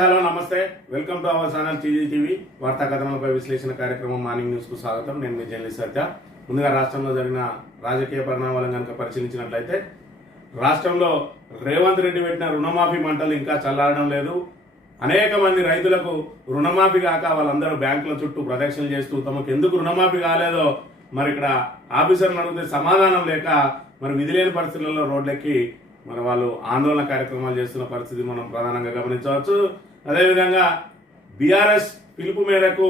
Hello నమస్తే, welcome to our channel TV వార్తా కథనాలపై విశ్లేషణ కార్యక్రమం మార్నింగ్ న్యూస్ కు స్వాగతం. నేను మీ జర్నలిస్ట్ సత్య. ముందుగా రాష్ట్రంలో జరిగిన రాజకీయ పరిణామాలను కనుక పరిశీలించినట్లయితే రాష్ట్రంలో రేవంత్ రెడ్డి పెట్టిన రుణమాఫీ మంటలు ఇంకా చల్లారడం లేదు. అనేక మంది రైతులకు రుణమాఫీ కాక వాళ్ళందరూ బ్యాంకుల చుట్టూ ప్రదక్షిణలు చేస్తూ తమకు ఎందుకు రుణమాఫీ కాలేదో మరి ఇక్కడ ఆఫీసర్లు అడిగితే సమాధానం లేక మరి విధి లేని పరిస్థితులలో రోడ్లెక్కి మరి వాళ్ళు ఆందోళన కార్యక్రమాలు చేస్తున్న పరిస్థితి మనం ప్రధానంగా గమనించవచ్చు. అదేవిధంగా బీఆర్ఎస్ పిలుపు మేరకు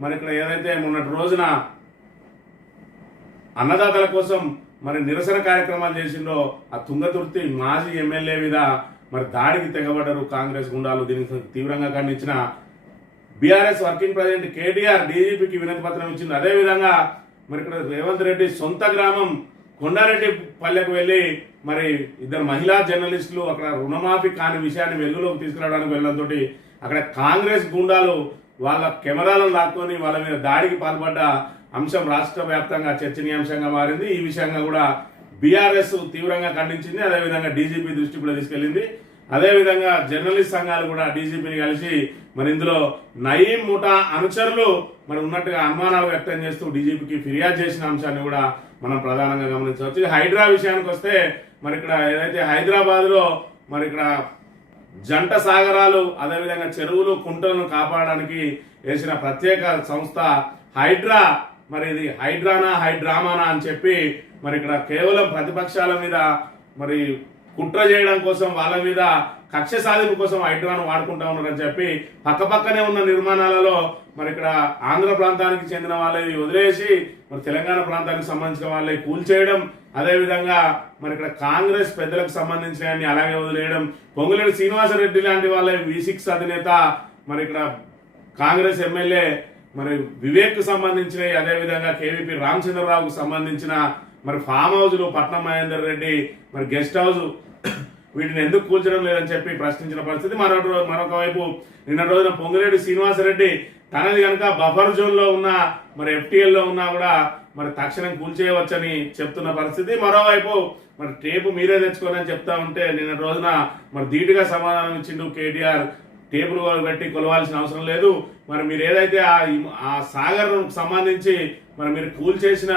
మరి ఇక్కడ ఏదైతే మొన్నటి రోజున అన్నదాతల కోసం మరి నిరసన కార్యక్రమాలు చేసిండో ఆ తుంగతుర్తి మాజీ ఎమ్మెల్యే మీద మరి దాడికి తెగబడ్డారు కాంగ్రెస్ గుండాలు. దీనికి తీవ్రంగా ఖండించిన బీఆర్ఎస్ వర్కింగ్ ప్రెసిడెంట్ కేటీఆర్ డీజీపీకి వినతి పత్రం ఇచ్చింది. అదేవిధంగా మరి ఇక్కడ రేవంత్ రెడ్డి సొంత గ్రామం కొండారెడ్డి పల్లెకు వెళ్లి మరి ఇద్దరు మహిళా జర్నలిస్టులు అక్కడ రుణమాఫీ కాని విషయాన్ని వెలుగులోకి తీసుకురావడానికి వెళ్ళడంతో అక్కడ కాంగ్రెస్ గుండాలు వాళ్ళ కెమెరాలను లాక్కొని వాళ్ళ మీద దాడికి పాల్పడ్డ అంశం రాష్ట్ర వ్యాప్తంగా చర్చనీయాంశంగా మారింది. ఈ విషయంగా కూడా బీఆర్ఎస్ తీవ్రంగా ఖండించింది. అదేవిధంగా డీజీపీ దృష్టి కూడా తీసుకెళ్లింది. అదేవిధంగా జర్నలిస్ట్ సంఘాలు కూడా డీజీపీని కలిసి మరి ఇందులో నయీం ముఠా అనుచరులు మరి ఉన్నట్టుగా అనుమానాలు వ్యక్తం చేస్తూ డీజీపీకి ఫిర్యాదు చేసిన అంశాన్ని కూడా మనం ప్రధానంగా గమనించవచ్చు. హైడ్రా విషయానికి వస్తే మరి ఇక్కడ ఏదైతే హైదరాబాద్ లో మరి ఇక్కడ జంట సాగరాలు అదేవిధంగా చెరువులు కుంటలను కాపాడడానికి వేసిన ప్రత్యేక సంస్థ హైడ్రా, మరి ఇది హైడ్రానా హైడ్రామానా అని చెప్పి మరి ఇక్కడ కేవలం ప్రతిపక్షాల మీద మరి కుట్ర చేయడం కోసం వాళ్ళ మీద కక్ష సాధింపు కోసం హైడ్రాను వాడుకుంటా ఉన్నారని చెప్పి పక్కపక్కనే ఉన్న నిర్మాణాలలో మరి ఇక్కడ ఆంధ్ర ప్రాంతానికి చెందిన వాళ్ళవి వదిలేసి మరి తెలంగాణ ప్రాంతానికి సంబంధించిన వాళ్ళవి కూల్చేయడం, అదేవిధంగా మరి ఇక్కడ కాంగ్రెస్ పెద్దలకు సంబంధించినవన్నీ అలాగే వదిలేయడం, పొంగులేటి శ్రీనివాసరెడ్డి లాంటి వాళ్ళ V6 అధినేత మరి ఇక్కడ కాంగ్రెస్ ఎమ్మెల్యే మరి వివేక్ కు సంబంధించినవి, అదేవిధంగా కేవీపీ రామచంద్రరావుకు సంబంధించిన మరి ఫామ్ హౌస్లు పట్నం మహేందర్ రెడ్డి మరి గెస్ట్ హౌస్ వీటిని ఎందుకు కూల్చడం లేదని చెప్పి ప్రశ్నించిన పరిస్థితి. మరొక వైపు నిన్న రోజున పొంగులేటి శ్రీనివాసరెడ్డి తనది కనుక బఫర్ జోన్ లో ఉన్న మరి FTL లో ఉన్నా కూడా మరి తక్షణం కూల్చేయవచ్చని చెప్తున్న పరిస్థితి. మరోవైపు మరి టేపు మీరే తెచ్చుకోనని చెప్తా ఉంటే నిన్న రోజున మరి ధీటుగా సమాధానం ఇచ్చిండు కేటీఆర్. టేపులు పెట్టి కొలవాల్సిన అవసరం లేదు, మరి మీరు ఏదైతే ఆ సాగర్ సంబంధించి మరి మీరు కూల్చేసిన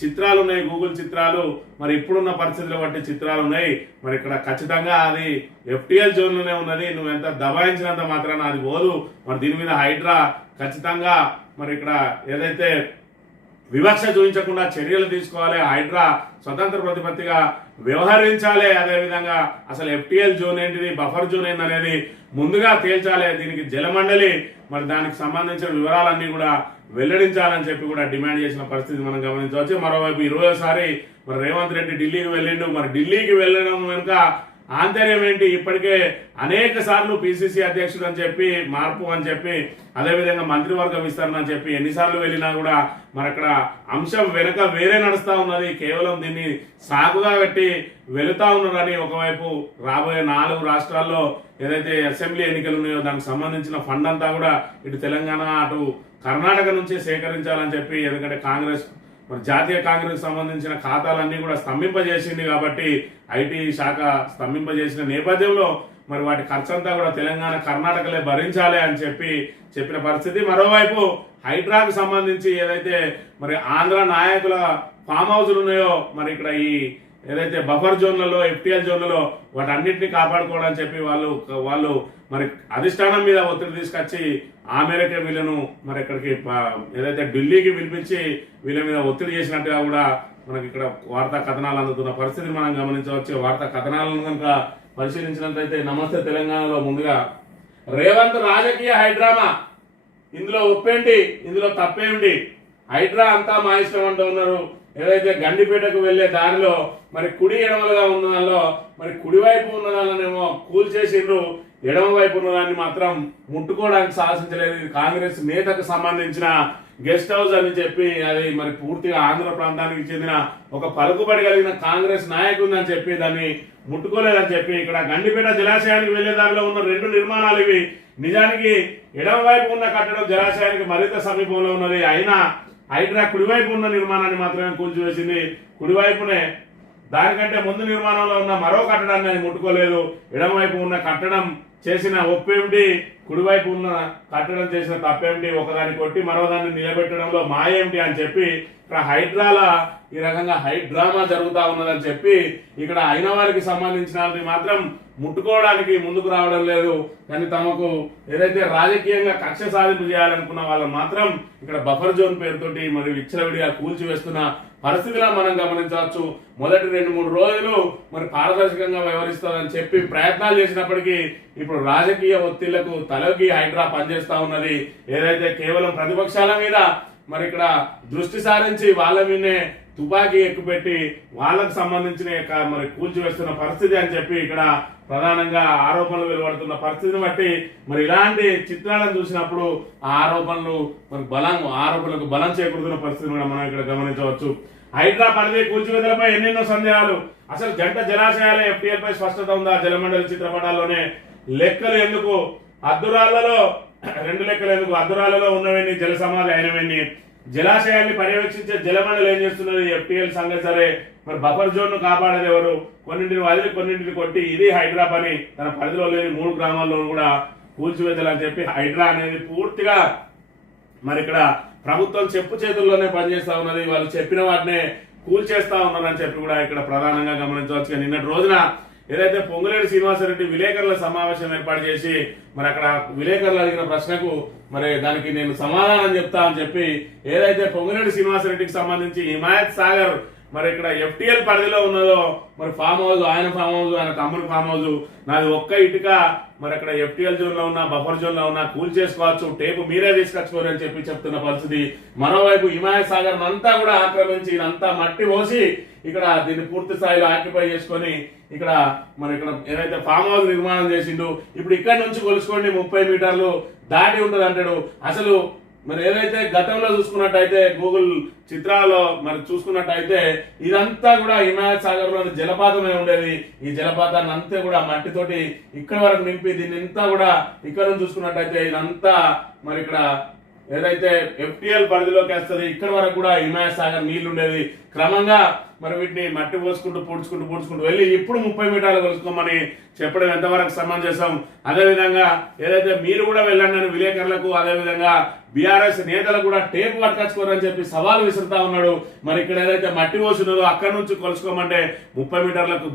చిత్రాలు ఉన్నాయి, గూగుల్ చిత్రాలు, మరి ఇప్పుడున్న పరిస్థితులు బట్టి చిత్రాలు ఉన్నాయి, మరి ఇక్కడ ఖచ్చితంగా అది FTL జోన్ లోనే ఉన్నది, నువ్వు ఎంత దబాయించినంత మాత్రాన అది పోదు. మరి దీని మీద హైడ్రా ఖచ్చితంగా మరి ఇక్కడ ఏదైతే వివక్ష చూపించకుండా చర్యలు తీసుకోవాలి, హైడ్రా స్వతంత్ర ప్రతిపత్తిగా వ్యవహరించాలి, అదేవిధంగా అసలు FTL జోన్ ఏంటిది బఫర్ జోన్ ఏంటి అనేది ముందుగా తేల్చాలి, దీనికి జలమండలి మరి దానికి సంబంధించిన వివరాలన్నీ కూడా వెల్లడించాలని చెప్పి కూడా డిమాండ్ చేసిన పరిస్థితి మనం గమనించవచ్చు. మరోవైపు 20సారి మరి రేవంత్ రెడ్డి ఢిల్లీకి వెళ్ళిండు. మరి ఢిల్లీకి వెళ్ళడం వెనుక ఆంతర్యం ఏంటి? ఇప్పటికే అనేక సార్లు PCC అధ్యక్షుడు అని చెప్పి మార్పు అని చెప్పి అదేవిధంగా మంత్రివర్గ విస్తరణ అని చెప్పి ఎన్నిసార్లు వెళ్ళినా కూడా మరి అక్కడ అంశం వెనుక వేరే నడుస్తా ఉన్నది. కేవలం దీన్ని సాగుగా పెట్టి వెళుతా ఉన్నారని ఒకవైపు రాబోయే 4 రాష్ట్రాల్లో ఏదైతే అసెంబ్లీ ఎన్నికలు ఉన్నాయో దానికి సంబంధించిన ఫండ్ అంతా కూడా ఇటు తెలంగాణ అటు కర్ణాటక నుంచే సేకరించాలని చెప్పి, ఎందుకంటే కాంగ్రెస్ మరి జాతీయ కాంగ్రెస్ సంబంధించిన ఖాతాలన్నీ కూడా స్తంభింపజేసింది కాబట్టి IT శాఖ స్తంభింపజేసిన నేపథ్యంలో మరి వాటి ఖర్చంతా కూడా తెలంగాణ కర్ణాటకలే భరించాలి అని చెప్పిన పరిస్థితి. మరోవైపు హైడ్రాకు సంబంధించి ఏదైతే మరి ఆంధ్ర నాయకుల ఫామ్ హౌస్లు ఉన్నాయో మరి ఇక్కడ ఈ ఏదైతే బఫర్ జోన్లలో FTL జోన్లలో వాటన్నిటిని కాపాడుకోవడానికి చెప్పి వాళ్ళు మరి అధిష్టానం మీద ఒత్తిడి తీసుకొచ్చి ఆ మేరకే వీళ్ళను మరి ఇక్కడికి ఏదైతే ఢిల్లీకి పిలిపించి వీళ్ళ మీద ఒత్తిడి చేసినట్టుగా కూడా మనకి ఇక్కడ వార్తా కథనాలు అందుతున్న పరిస్థితి మనం గమనించవచ్చు. వార్తా కథనాలను కనుక పరిశీలించినట్లయితే నమస్తే తెలంగాణలో ముందుగా రేవంత్ రాజకీయ హైడ్రామా, ఇందులో ఒప్పేంటి, ఇందులో తప్పేమిటి, హైడ్రా అంతా మా ఇష్టం అంటూ ఉన్నారు. ఏదైతే గండిపేటకు వెళ్లే దారిలో మరి కుడి ఎడమలుగా ఉన్న దానిలో మరి కుడివైపు ఉన్న దానిలోనేమో కూల్చేసిండ్రు, ఎడమ వైపు ఉన్నదాన్ని మాత్రం ముట్టుకోవడానికి సాహసించలేదు. కాంగ్రెస్ నేతకు సంబంధించిన గెస్ట్ హౌస్ అని చెప్పి అది మరి పూర్తిగా ఆంధ్ర ప్రాంతానికి చెందిన ఒక పలుకుబడి కలిగిన కాంగ్రెస్ నాయకుడు అని చెప్పి దాన్ని ముట్టుకోలేదని చెప్పి ఇక్కడ గండిపేట జలాశయానికి వెళ్లే దారిలో ఉన్న 2 నిర్మాణాలు ఇవి. నిజానికి ఎడమ వైపు ఉన్న కట్టడం జలాశయానికి మరింత సమీపంలో ఉన్నది. అయినా హైడ్రా కుడివైపు ఉన్న నిర్మాణాన్ని మాత్రమే కూల్చివేసింది. కుడివైపునే దానికంటే ముందు నిర్మాణంలో ఉన్న మరో కట్టడాన్ని అది ముట్టుకోలేదు. ఎడమవైపు ఉన్న కట్టడం చేసిన ఒప్పేమిటి, కుడివైపు ఉన్న కట్టడం చేసిన తప్పేమిటి, ఒకదాన్ని కొట్టి మరోదాన్ని నిలబెట్టడంలో మాయేమిటి అని చెప్పి ఇక్కడ హైడ్రాల ఈ రకంగా హైడ్రామా జరుగుతా ఉన్నదని చెప్పి ఇక్కడ అయిన వారికి సంబంధించిన మాత్రం ముట్టుకోవడానికి ముందుకు రావడం లేదు. కానీ తమకు ఏదైతే రాజకీయంగా కక్ష సాధింపు చేయాలనుకున్న వాళ్ళు మాత్రం ఇక్కడ బఫర్ జోన్ పేరుతోటి మరి విచ్చలవిడిగా కూల్చివేస్తున్న పరిస్థితిలా మనం గమనించవచ్చు. మొదటి 2-3 రోజులు మరి పారదర్శకంగా వ్యవహరిస్తారని చెప్పి ప్రయత్నాలు చేసినప్పటికీ ఇప్పుడు రాజకీయ ఒత్తిళ్లకు తలకి హైడ్రా పనిచేస్తా ఉన్నది. ఏదైతే కేవలం ప్రతిపక్షాల మీద మరి ఇక్కడ దృష్టి సారించి వాళ్ళ మీదనే తుపాకీ ఎక్కుపెట్టి వాళ్ళకు సంబంధించిన మరి కూల్చివేస్తున్న పరిస్థితి అని చెప్పి ఇక్కడ ప్రధానంగా ఆరోపణలు వెలువడుతున్న పరిస్థితిని బట్టి మరి ఇలాంటి చిత్రాలను చూసినప్పుడు ఆ ఆరోపణలకు బలం చేకూరుతున్న పరిస్థితిని కూడా మనం ఇక్కడ గమనించవచ్చు. హైడ్రా పరిధి కూల్చివేతలపై ఎన్నెన్నో సందేహాలు. అసలు జంట జలాశయాల ఎఫ్టీఎల్ పై స్పష్టత ఉందా? జలమండలి చిత్రపటాల్లోనే లెక్కలు ఎందుకు? అద్దురాళ్లలో 2 లెక్కలు ఎందుకు? అద్దురాళ్లలో ఉన్నవన్నీ జల సమాధి అయినవన్నీ. జలాశయాన్ని పర్యవేక్షించే జలమండలి ఏం చేస్తున్నది? ఎఫ్టీఎల్ సంగతి సరే, మరి బఫర్ జోన్ ను కాపాడేది ఎవరు? కొన్నింటిని వదిలి కొన్నింటిని కొట్టి ఇది హైడ్రా పని. తన పరిధిలో లేని 3 గ్రామాల్లో కూడా కూల్చివేతలు అని చెప్పి హైడ్రా అనేది పూర్తిగా మరి ఇక్కడ ప్రభుత్వం చెప్పు చేతుల్లోనే పనిచేస్తా ఉన్నది. వాళ్ళు చెప్పిన వాటినే కూల్చేస్తా ఉన్నారని చెప్పి కూడా ఇక్కడ ప్రధానంగా గమనించవచ్చు. నిన్నటి రోజున ఏదైతే పొంగులేటి శ్రీనివాసరెడ్డి విలేకరుల సమావేశం ఏర్పాటు చేసి మరి అక్కడ విలేకరులు అడిగిన ప్రశ్నకు మరి దానికి నేను సమాధానం చెప్తా అని చెప్పి ఏదైతే పొంగులేటి శ్రీనివాసరెడ్డికి సంబంధించి హిమాయత్ సాగర్ మరి ఇక్కడ ఎఫ్టీఎల్ పరిధిలో ఉన్నదో మరి ఫామ్ హౌస్, ఆయన ఫామ్ హౌస్, ఆయన తమ్ముడు ఫామ్ హౌస్, నాది ఒక్క ఇటుక మరి అక్కడ ఎఫ్టీఎల్ జోన్ లో ఉన్న బఫర్ జోన్ లో ఉన్న కూల్ చేసుకోవచ్చు, టేపు మీరే తీసుకొచ్చుకోరు అని చెప్పి చెప్తున్న పరిస్థితి. మరోవైపు హిమాయత్ సాగర్ అంతా కూడా ఆక్రమించి ఇదంతా మట్టి పోసి ఇక్కడ దీన్ని పూర్తి స్థాయిలో ఆక్యుపై చేసుకొని ఇక్కడ మరి ఇక్కడ ఏదైతే ఫామ్ హౌస్ నిర్మాణం చేసిండు, ఇప్పుడు ఇక్కడ నుంచి కొలుసుకోండి 30 మీటర్లు దాటి ఉంటుంది అంటాడు. అసలు మరి ఏదైతే గతంలో చూసుకున్నట్టయితే గూగుల్ చిత్రాల్లో మరి చూసుకున్నట్టయితే ఇదంతా కూడా హిమాయత్ సాగర్ లోని జలపాతమే ఉండేది. ఈ జలపాతాన్ని అంతా కూడా మట్టితోటి ఇక్కడ వరకు నింపి దీన్ని అంతా కూడా ఇక్కడ నుంచి చూసుకున్నట్టయితే ఇదంతా మరి ఇక్కడ ఏదైతే ఎఫ్టీఎల్ పరిధిలోకి వస్తుంది ఇక్కడ వరకు కూడా హిమాయత్ సాగర్ నీళ్లు ఉండేది. క్రమంగా మరి వీటిని మట్టి పోసుకుంటూ పూడ్చుకుంటూ వెళ్ళి ఇప్పుడు 30 మీటర్లు కొలుసుకోమని చెప్పడం ఎంతవరకు సమంజసం? అదేవిధంగా ఏదైతే మీరు కూడా వెళ్ళండి అని విలేకరులకు, అదేవిధంగా బీఆర్ఎస్ నేతలకు కూడా టేపు పట్టుకొచ్చుకోరని చెప్పి సవాల్ విసురుతా ఉన్నాడు. మరి ఇక్కడ ఏదైతే మట్టి పోసినదో అక్కడి నుంచి కొలుసుకోమంటే 30 మీటర్లకు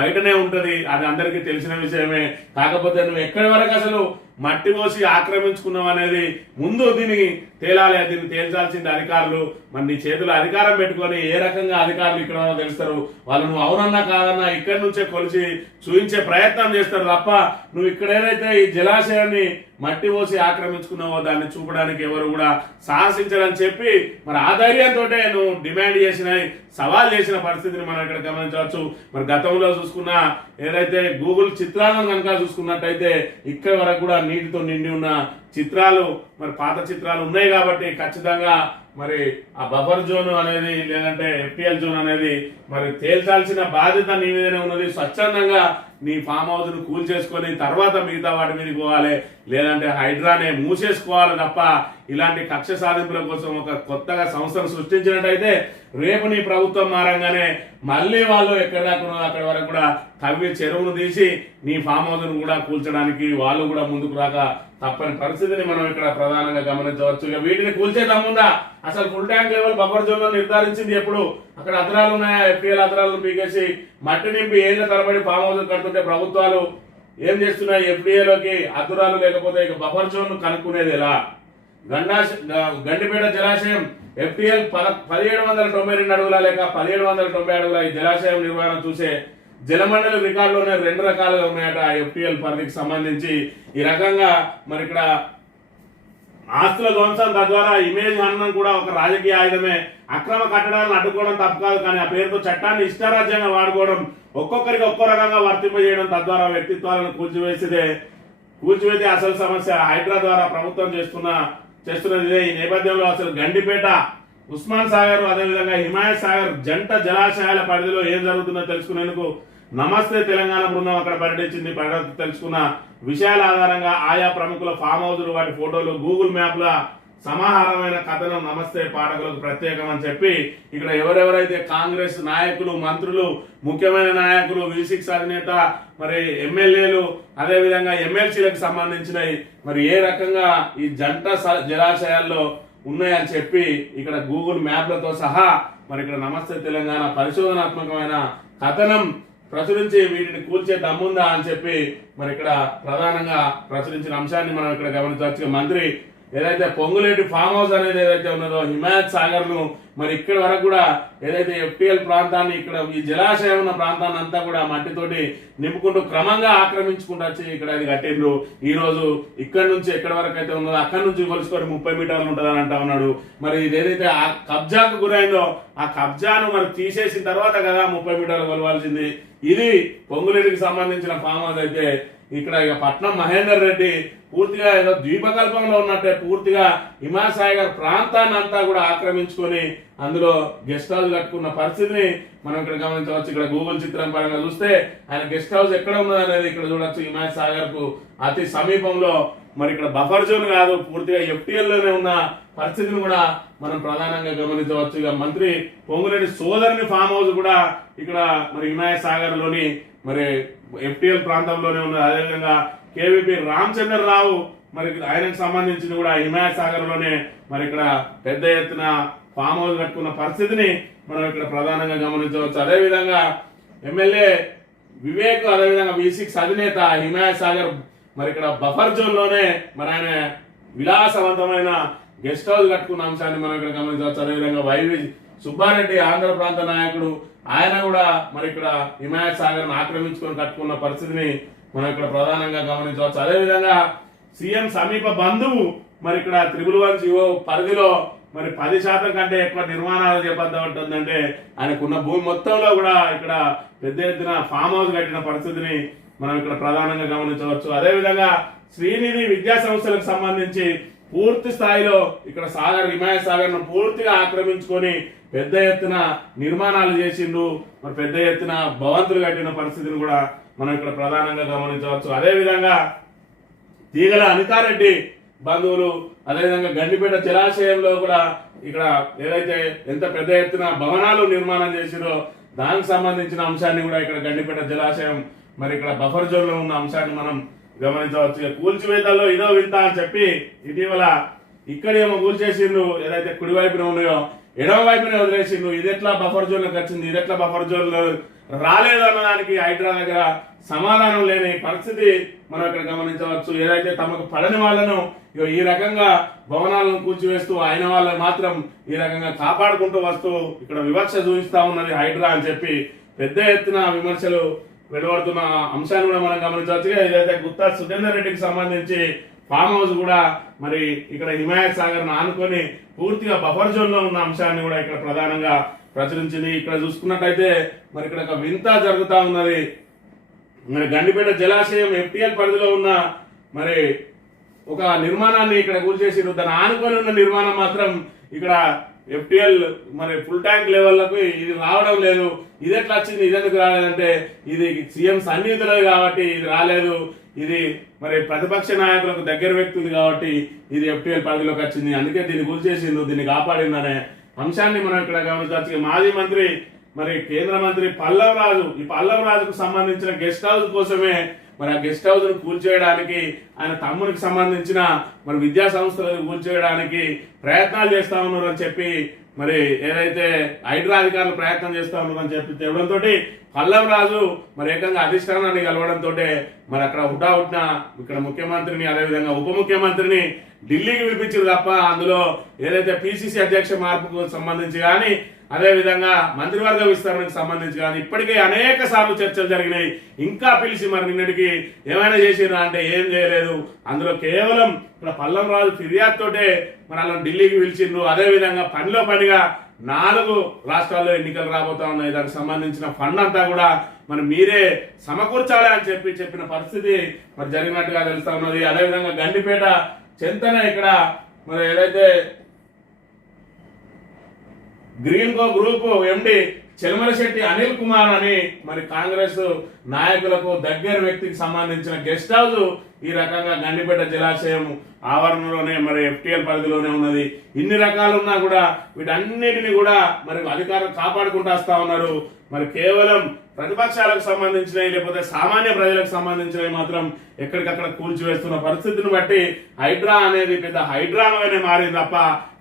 బయటనే ఉంటది. అది అందరికీ తెలిసిన విషయమే. కాకపోతే నువ్వు ఎక్కడి వరకు అసలు మట్టి పోసి ఆక్రమించుకున్నావు అనేది ముందు దీనికి తేలాలి. దీన్ని తేల్చాల్సింది అధికారులు. మరి నీ చేతిలో అధికారం పెట్టుకొని ఏ రకంగా అధికారులు ఇక్కడ తెలుస్తారు? వాళ్ళు నువ్వు అవునన్నా కాదన్నా ఇక్కడి నుంచే కొలిచి చూపించే ప్రయత్నం చేస్తారు తప్ప నువ్వు ఇక్కడ ఏదైతే ఈ జలాశయాన్ని మట్టి పోసి ఆక్రమించుకున్నావో దాన్ని చూపడానికి ఎవరు కూడా సాహసించరని చెప్పి మరి ఆ ధైర్యంతో నువ్వు డిమాండ్ చేసిన సవాల్ చేసిన పరిస్థితిని మనం ఇక్కడ గమనించవచ్చు. మరి గతంలో చూసుకున్న ఏదైతే గూగుల్ చిత్రాలను కనుక చూసుకున్నట్టయితే ఇక్కడ వరకు కూడా నీటితో నిండి ఉన్న చిత్రాలు మరి పాత చిత్రాలు ఉన్నాయి కాబట్టి ఖచ్చితంగా మరి ఆ బఫర్ జోన్ అనేది లేదంటే ఎఫ్టీఎల్ జోన్ అనేది మరి తేల్చాల్సిన బాధ్యత నీ మీదనే ఉన్నది. స్వచ్ఛందంగా నీ ఫామ్ హౌస్ ను కూల్ చేసుకొని తర్వాత మిగతా వాటి మీదకి పోవాలి, లేదంటే హైడ్రానే మూసేసుకోవాలి తప్ప ఇలాంటి కక్ష సాధింపుల కోసం ఒక కొత్తగా సంస్థను సృష్టించినట్టయితే రేపు నీ ప్రభుత్వం మారంగానే మళ్ళీ వాళ్ళు ఎక్కడ దాకా అక్కడి వరకు కూడా తవ్వి చెరువును తీసి నీ ఫామ్ హౌస్ ను కూడా కూల్చడానికి వాళ్ళు కూడా ముందుకు రాక తప్పని పరిస్థితిని మనం ఇక్కడ ప్రధానంగా గమనించవచ్చు. ఇక వీటిని కూల్చే తమ్ముందా? అసలు full tank level buffer zone లో నిర్ధారించింది ఎప్పుడు? అక్కడ అద్రాలు ఉన్నాయా? ఎఫ్టీఎల్ అద్రాలను పీకేసి మట్టి నింపి ఏళ్ళ తరబడి ఫామ్ హౌస్ కడుతుంటే ప్రభుత్వాలు ఏం చేస్తున్నాయి? ఎఫ్టీఏలోకి అద్రాలు లేకపోతే ఇక బఫర్ జోన్ కనుక్కునేది ఎలా? గండిపేట జలాశయం ఎఫ్టీఎల్ 1792 అడుగుల లేక 1790 అడుగుల ఈ జలాశయం నిర్వహణ చూసే జలమండలి రికార్డులోనే 2 రకాలుగా ఉన్నాయట ఎఫ్టీఎల్ పరిధికి సంబంధించి. ఈ రకంగా మరి ఇక్కడ ఆస్తుల ధ్వంసం తద్వారా ఇమేజ్ హననం కూడా ఒక రాజకీయ ఆయుధమే. అక్రమ కట్టడాలను అడ్డుకోవడం తప్పు కాదు, కానీ ఆ పేరుతో చట్టాన్ని ఇష్టారాజ్యంగా వాడుకోవడం, ఒక్కొక్కరికి ఒక్కో రకంగా వర్తింపజేయడం తద్వారా వ్యక్తిత్వాలను కూల్చివేతే అసలు సమస్య. హైడ్రా ద్వారా ప్రభుత్వం చేస్తున్నది ఈ నేపథ్యంలో అసలు గండిపేట, ఉస్మాన్ సాగర్, అదేవిధంగా హిమాయత్ సాగర్ జంట జలాశయాల పరిధిలో ఏం జరుగుతుందో తెలుసుకునేందుకు నమస్తే తెలంగాణ బృందం అక్కడ పర్యటించింది. తెలుసుకున్న విషయాల ఆధారంగా ఆయా ప్రముఖుల ఫామ్ హౌస్లు, వాటి ఫోటోలు గూగుల్ మ్యాప్ ల సమాహారమైన కథనం నమస్తే పాఠకులకు ప్రత్యేకం అని చెప్పి ఇక్కడ ఎవరెవరైతే కాంగ్రెస్ నాయకులు, మంత్రులు, ముఖ్యమైన నాయకులు, V6 అధినేత, మరి ఎమ్మెల్యేలు, అదేవిధంగా ఎమ్మెల్సీలకు సంబంధించినవి మరి ఏ రకంగా ఈ జంట జలాశయాల్లో ఉన్నాయని చెప్పి ఇక్కడ గూగుల్ మ్యాప్లతో సహా మరి ఇక్కడ నమస్తే తెలంగాణ పరిశోధనాత్మకమైన కథనం ప్రచురించి వీటిని కూల్చే దమ్ముందా అని చెప్పి మరి ఇక్కడ ప్రధానంగా ప్రచురించిన అంశాన్ని మనం ఇక్కడ గమనించవచ్చు. మంత్రి ఏదైతే పొంగులేటి ఫామ్ హౌస్ అనేది ఏదైతే ఉన్నదో హిమాయత్ సాగర్ ను మరి ఇక్కడ వరకు కూడా ఏదైతే FTL ప్రాంతాన్ని ఇక్కడ ఈ జలాశయం ఉన్న ప్రాంతాన్ని అంతా కూడా మట్టితోటి నింపుకుంటూ క్రమంగా ఆక్రమించుకుంటూ వచ్చి ఇక్కడ అది కట్టిండ్రు. ఈ రోజు ఇక్కడ నుంచి ఎక్కడి వరకు అయితే ఉన్నదో అక్కడ నుంచి కొలుసుకొని 30 మీటర్లు ఉంటుందని అంటా ఉన్నాడు. మరి ఇది ఏదైతే ఆ కబ్జాకు గురైందో ఆ కబ్జాను మరి తీసేసిన తర్వాత కదా 30 మీటర్లు కొలవాల్సింది. ఇది పొంగులేటికి సంబంధించిన ఫామ్ హౌస్ అయితే ఇక్కడ ఇక పట్నం మహేందర్ రెడ్డి పూర్తిగా ఏదో ద్వీపకల్పంలో ఉన్నట్టే పూర్తిగా హిమాసాగర్ ప్రాంతాన్ని అంతా కూడా ఆక్రమించుకొని అందులో గెస్ట్ హౌస్ కట్టుకున్న పరిస్థితిని మనం ఇక్కడ గమనించవచ్చు. ఇక్కడ గూగుల్ చిత్రం పరంగా చూస్తే ఆయన గెస్ట్ హౌస్ ఎక్కడ ఉన్నది అనేది ఇక్కడ చూడొచ్చు. హిమాసాగర్ కు అతి సమీపంలో మరి ఇక్కడ బఫర్ జోన్ కాదు, పూర్తిగా FTL లోనే ఉన్న పరిస్థితిని కూడా మనం ప్రధానంగా గమనించవచ్చు. ఇక మంత్రి పొంగులేటి సోదరుని ఫామ్ హౌస్ కూడా ఇక్కడ మరి హిమాయత్ లోని మరి FTL ప్రాంతంలోనే ఉన్నది. అదేవిధంగా KVP రామచంద్రరావు మరి ఆయనకు సంబంధించిన కూడా హిమాయత్ లోనే మరి ఇక్కడ పెద్ద ఎత్తున ఫామ్ హౌస్ కట్టుకున్న పరిస్థితిని మనం ఇక్కడ ప్రధానంగా గమనించవచ్చు. అదేవిధంగా ఎమ్మెల్యే వివేక్, అదేవిధంగా V6 అధినేత హిమాయత్ సాగర్ మరి ఇక్కడ బఫర్ జోన్ లోనే మరి ఆయన విలాసవంతమైన గెస్ట్ హౌస్ కట్టుకున్న అంశాన్ని మనం ఇక్కడ గమనించవచ్చు. అదేవిధంగా YV సుబ్బారెడ్డి ఆంధ్ర ప్రాంత నాయకుడు, ఆయన కూడా మరి ఇక్కడ హిమాయత్ సాగర్ ఆక్రమించుకొని కట్టుకున్న పరిస్థితిని మనం ఇక్కడ ప్రధానంగా గమనించవచ్చు. అదేవిధంగా సీఎం సమీప బంధువు మరి ఇక్కడ 111 పరిధిలో మరి 10% కంటే ఎక్కువ నిర్మాణాలు చేపట్టబడుతుందంటే ఆయనకున్న భూమి మొత్తంలో కూడా ఇక్కడ పెద్ద ఎత్తున ఫామ్ హౌస్ కట్టిన పరిస్థితిని మనం ఇక్కడ ప్రధానంగా గమనించవచ్చు. అదేవిధంగా శ్రీనిధి విద్యా సంస్థలకు సంబంధించి పూర్తి స్థాయిలో ఇక్కడ హిమాయత్ సాగర్ ను పూర్తిగా ఆక్రమించుకొని పెద్ద ఎత్తున నిర్మాణాలు చేసిండు, మరి పెద్ద ఎత్తున భవంతులు కట్టిన పరిస్థితిని కూడా మనం ఇక్కడ ప్రధానంగా గమనించవచ్చు. అదేవిధంగా తీగల అనితారెడ్డి బంధువులు, అదేవిధంగా గండిపేట జలాశయంలో కూడా ఇక్కడ ఏదైతే ఎంత పెద్ద ఎత్తున భవనాలు నిర్మాణం చేసిరో దానికి సంబంధించిన అంశాన్ని కూడా ఇక్కడ గండిపేట జలాశయం మరి ఇక్కడ బఫర్ జోన్ లో ఉన్న అంశాన్ని మనం గమనించవచ్చు. కూల్చివేతల్లో ఇదో వింత అని చెప్పి ఇటీవల ఇక్కడేమో కూల్చేసిండ్రు, ఏదైతే కుడి వైపున ఉన్నాయో ఎడమ వైపునే వదిలేసిండ్రు. ఇది ఎట్లా బఫర్ జోన్ లోకి వచ్చింది, ఇది ఎట్లా బఫర్ జోన్ లో రాలేదు అన్నదానికి హైడ్రా దగ్గర సమాధానం లేని పరిస్థితి మనం ఇక్కడ గమనించవచ్చు. ఏదైతే తమకు పడని వాళ్ళను ఈ రకంగా భవనాలను కూల్చివేస్తూ ఆయన వాళ్ళని మాత్రం ఈ రకంగా కాపాడుకుంటూ వస్తూ ఇక్కడ వివక్ష చూపిస్తా ఉన్నది హైడ్రా అని చెప్పి పెద్ద ఎత్తున విమర్శలు వెలువడుతున్న అంశాన్ని కూడా మనం గమనించవచ్చు. ఏదైతే గుత్తా సుఖేందర్ రెడ్డికి సంబంధించి ఫామ్ హౌస్ కూడా మరి ఇక్కడ హిమాయత్ సాగర్ ను ఆనుకొని పూర్తిగా బఫర్ జోన్ లో ఉన్న అంశాన్ని కూడా ఇక్కడ ప్రధానంగా ప్రచురించింది. ఇక్కడ చూసుకున్నట్టయితే మరి ఇక్కడ ఒక వింత జరుగుతా ఉన్నది. మరి గండిపేట జలాశయం FTL పరిధిలో ఉన్న మరి ఒక నిర్మాణాన్ని ఇక్కడ కూల్చేసి దాన్ని ఆనుకొని ఉన్న నిర్మాణం మాత్రం ఇక్కడ FTL మరి ఫుల్ ట్యాంక్ లెవెల్లకు ఇది రావడం లేదు. ఇది ఎట్లా వచ్చింది, ఇది ఎందుకు రాలేదంటే ఇది సీఎం సన్నిహితులు కాబట్టి ఇది రాలేదు, ఇది మరి ప్రతిపక్ష నాయకులకు దగ్గర వ్యక్తి కాబట్టి ఇది FTL పరిధిలోకి వచ్చింది, అందుకే దీన్ని కూల్చేసిండు, దీన్ని కాపాడిందనే అంశాన్ని మనం ఇక్కడ గమనించవచ్చు. మాజీ మంత్రి మరి కేంద్ర మంత్రి పల్లవ్ రాజు, ఈ పల్లవ్ రాజుకు సంబంధించిన గెస్ట్ హౌస్ కోసమే మరి ఆ గెస్ట్ హౌస్ ను కూల్చేయడానికి ఆయన తమ్మునికి సంబంధించిన మరి విద్యా సంస్థలను కూల్చేయడానికి ప్రయత్నాలు చేస్తా ఉన్నారు అని చెప్పి మరి ఏదైతే హైడ్రా అధికారులు ప్రయత్నం చేస్తా ఉన్నారు అని చెప్పి తెవడంతో పల్లవ్ రాజు మరి ఏకంగా అధిష్టానాన్ని కలవడంతో మరి అక్కడ హుటాహుటిన ఇక్కడ ముఖ్యమంత్రిని అదేవిధంగా ఉప ముఖ్యమంత్రిని ఢిల్లీకి పిలిపించారు తప్ప అందులో ఏదైతే PCC అధ్యక్ష మార్పుకు సంబంధించి కానీ అదేవిధంగా మంత్రివర్గ విస్తరణకు సంబంధించి కానీ ఇప్పటికే అనేక సార్లు చర్చలు జరిగినాయి. ఇంకా పిలిచి మరి నిన్నటికి ఏమైనా చేసిరా అంటే ఏం చేయలేదు. అందులో కేవలం ఇక్కడ పల్లం రాజు ఫిర్యాదుతోటే మరి అలా ఢిల్లీకి పిలిచిండ్రు. అదేవిధంగా పనిలో పనిగా 4 రాష్ట్రాల్లో ఎన్నికలు రాబోతా ఉన్నాయి, దానికి సంబంధించిన ఫండ్ అంతా కూడా మరి మీరే సమకూర్చాలి అని చెప్పిన పరిస్థితి మరి జరిగినట్టుగా తెలుస్తా ఉన్నది. అదేవిధంగా గండిపేట చెంతన ఇక్కడ మరి ఏదైతే గ్రీన్ కో గ్రూప్ MD చెల్మలశెట్టి అనిల్ కుమార్ అని మరి కాంగ్రెస్ నాయకులకు దగ్గర వ్యక్తికి సంబంధించిన గెస్ట్ హౌస్ ఈ రకంగా గండిపేట జలాశయం ఆవరణలోనే మరి FTL పరిధిలోనే ఉన్నది. ఇన్ని రకాలు ఉన్నా కూడా వీటన్నిటిని కూడా మరి అధికారులు కాపాడుకుంటూ వస్తా ఉన్నారు. మరి కేవలం ప్రతిపక్షాలకు సంబంధించినవి లేకపోతే సామాన్య ప్రజలకు సంబంధించినవి మాత్రం ఎక్కడికక్కడ కూల్చివేస్తున్న పరిస్థితిని బట్టి హైడ్రా అనేది పెద్ద హైడ్రామాగానే మారింది తప్ప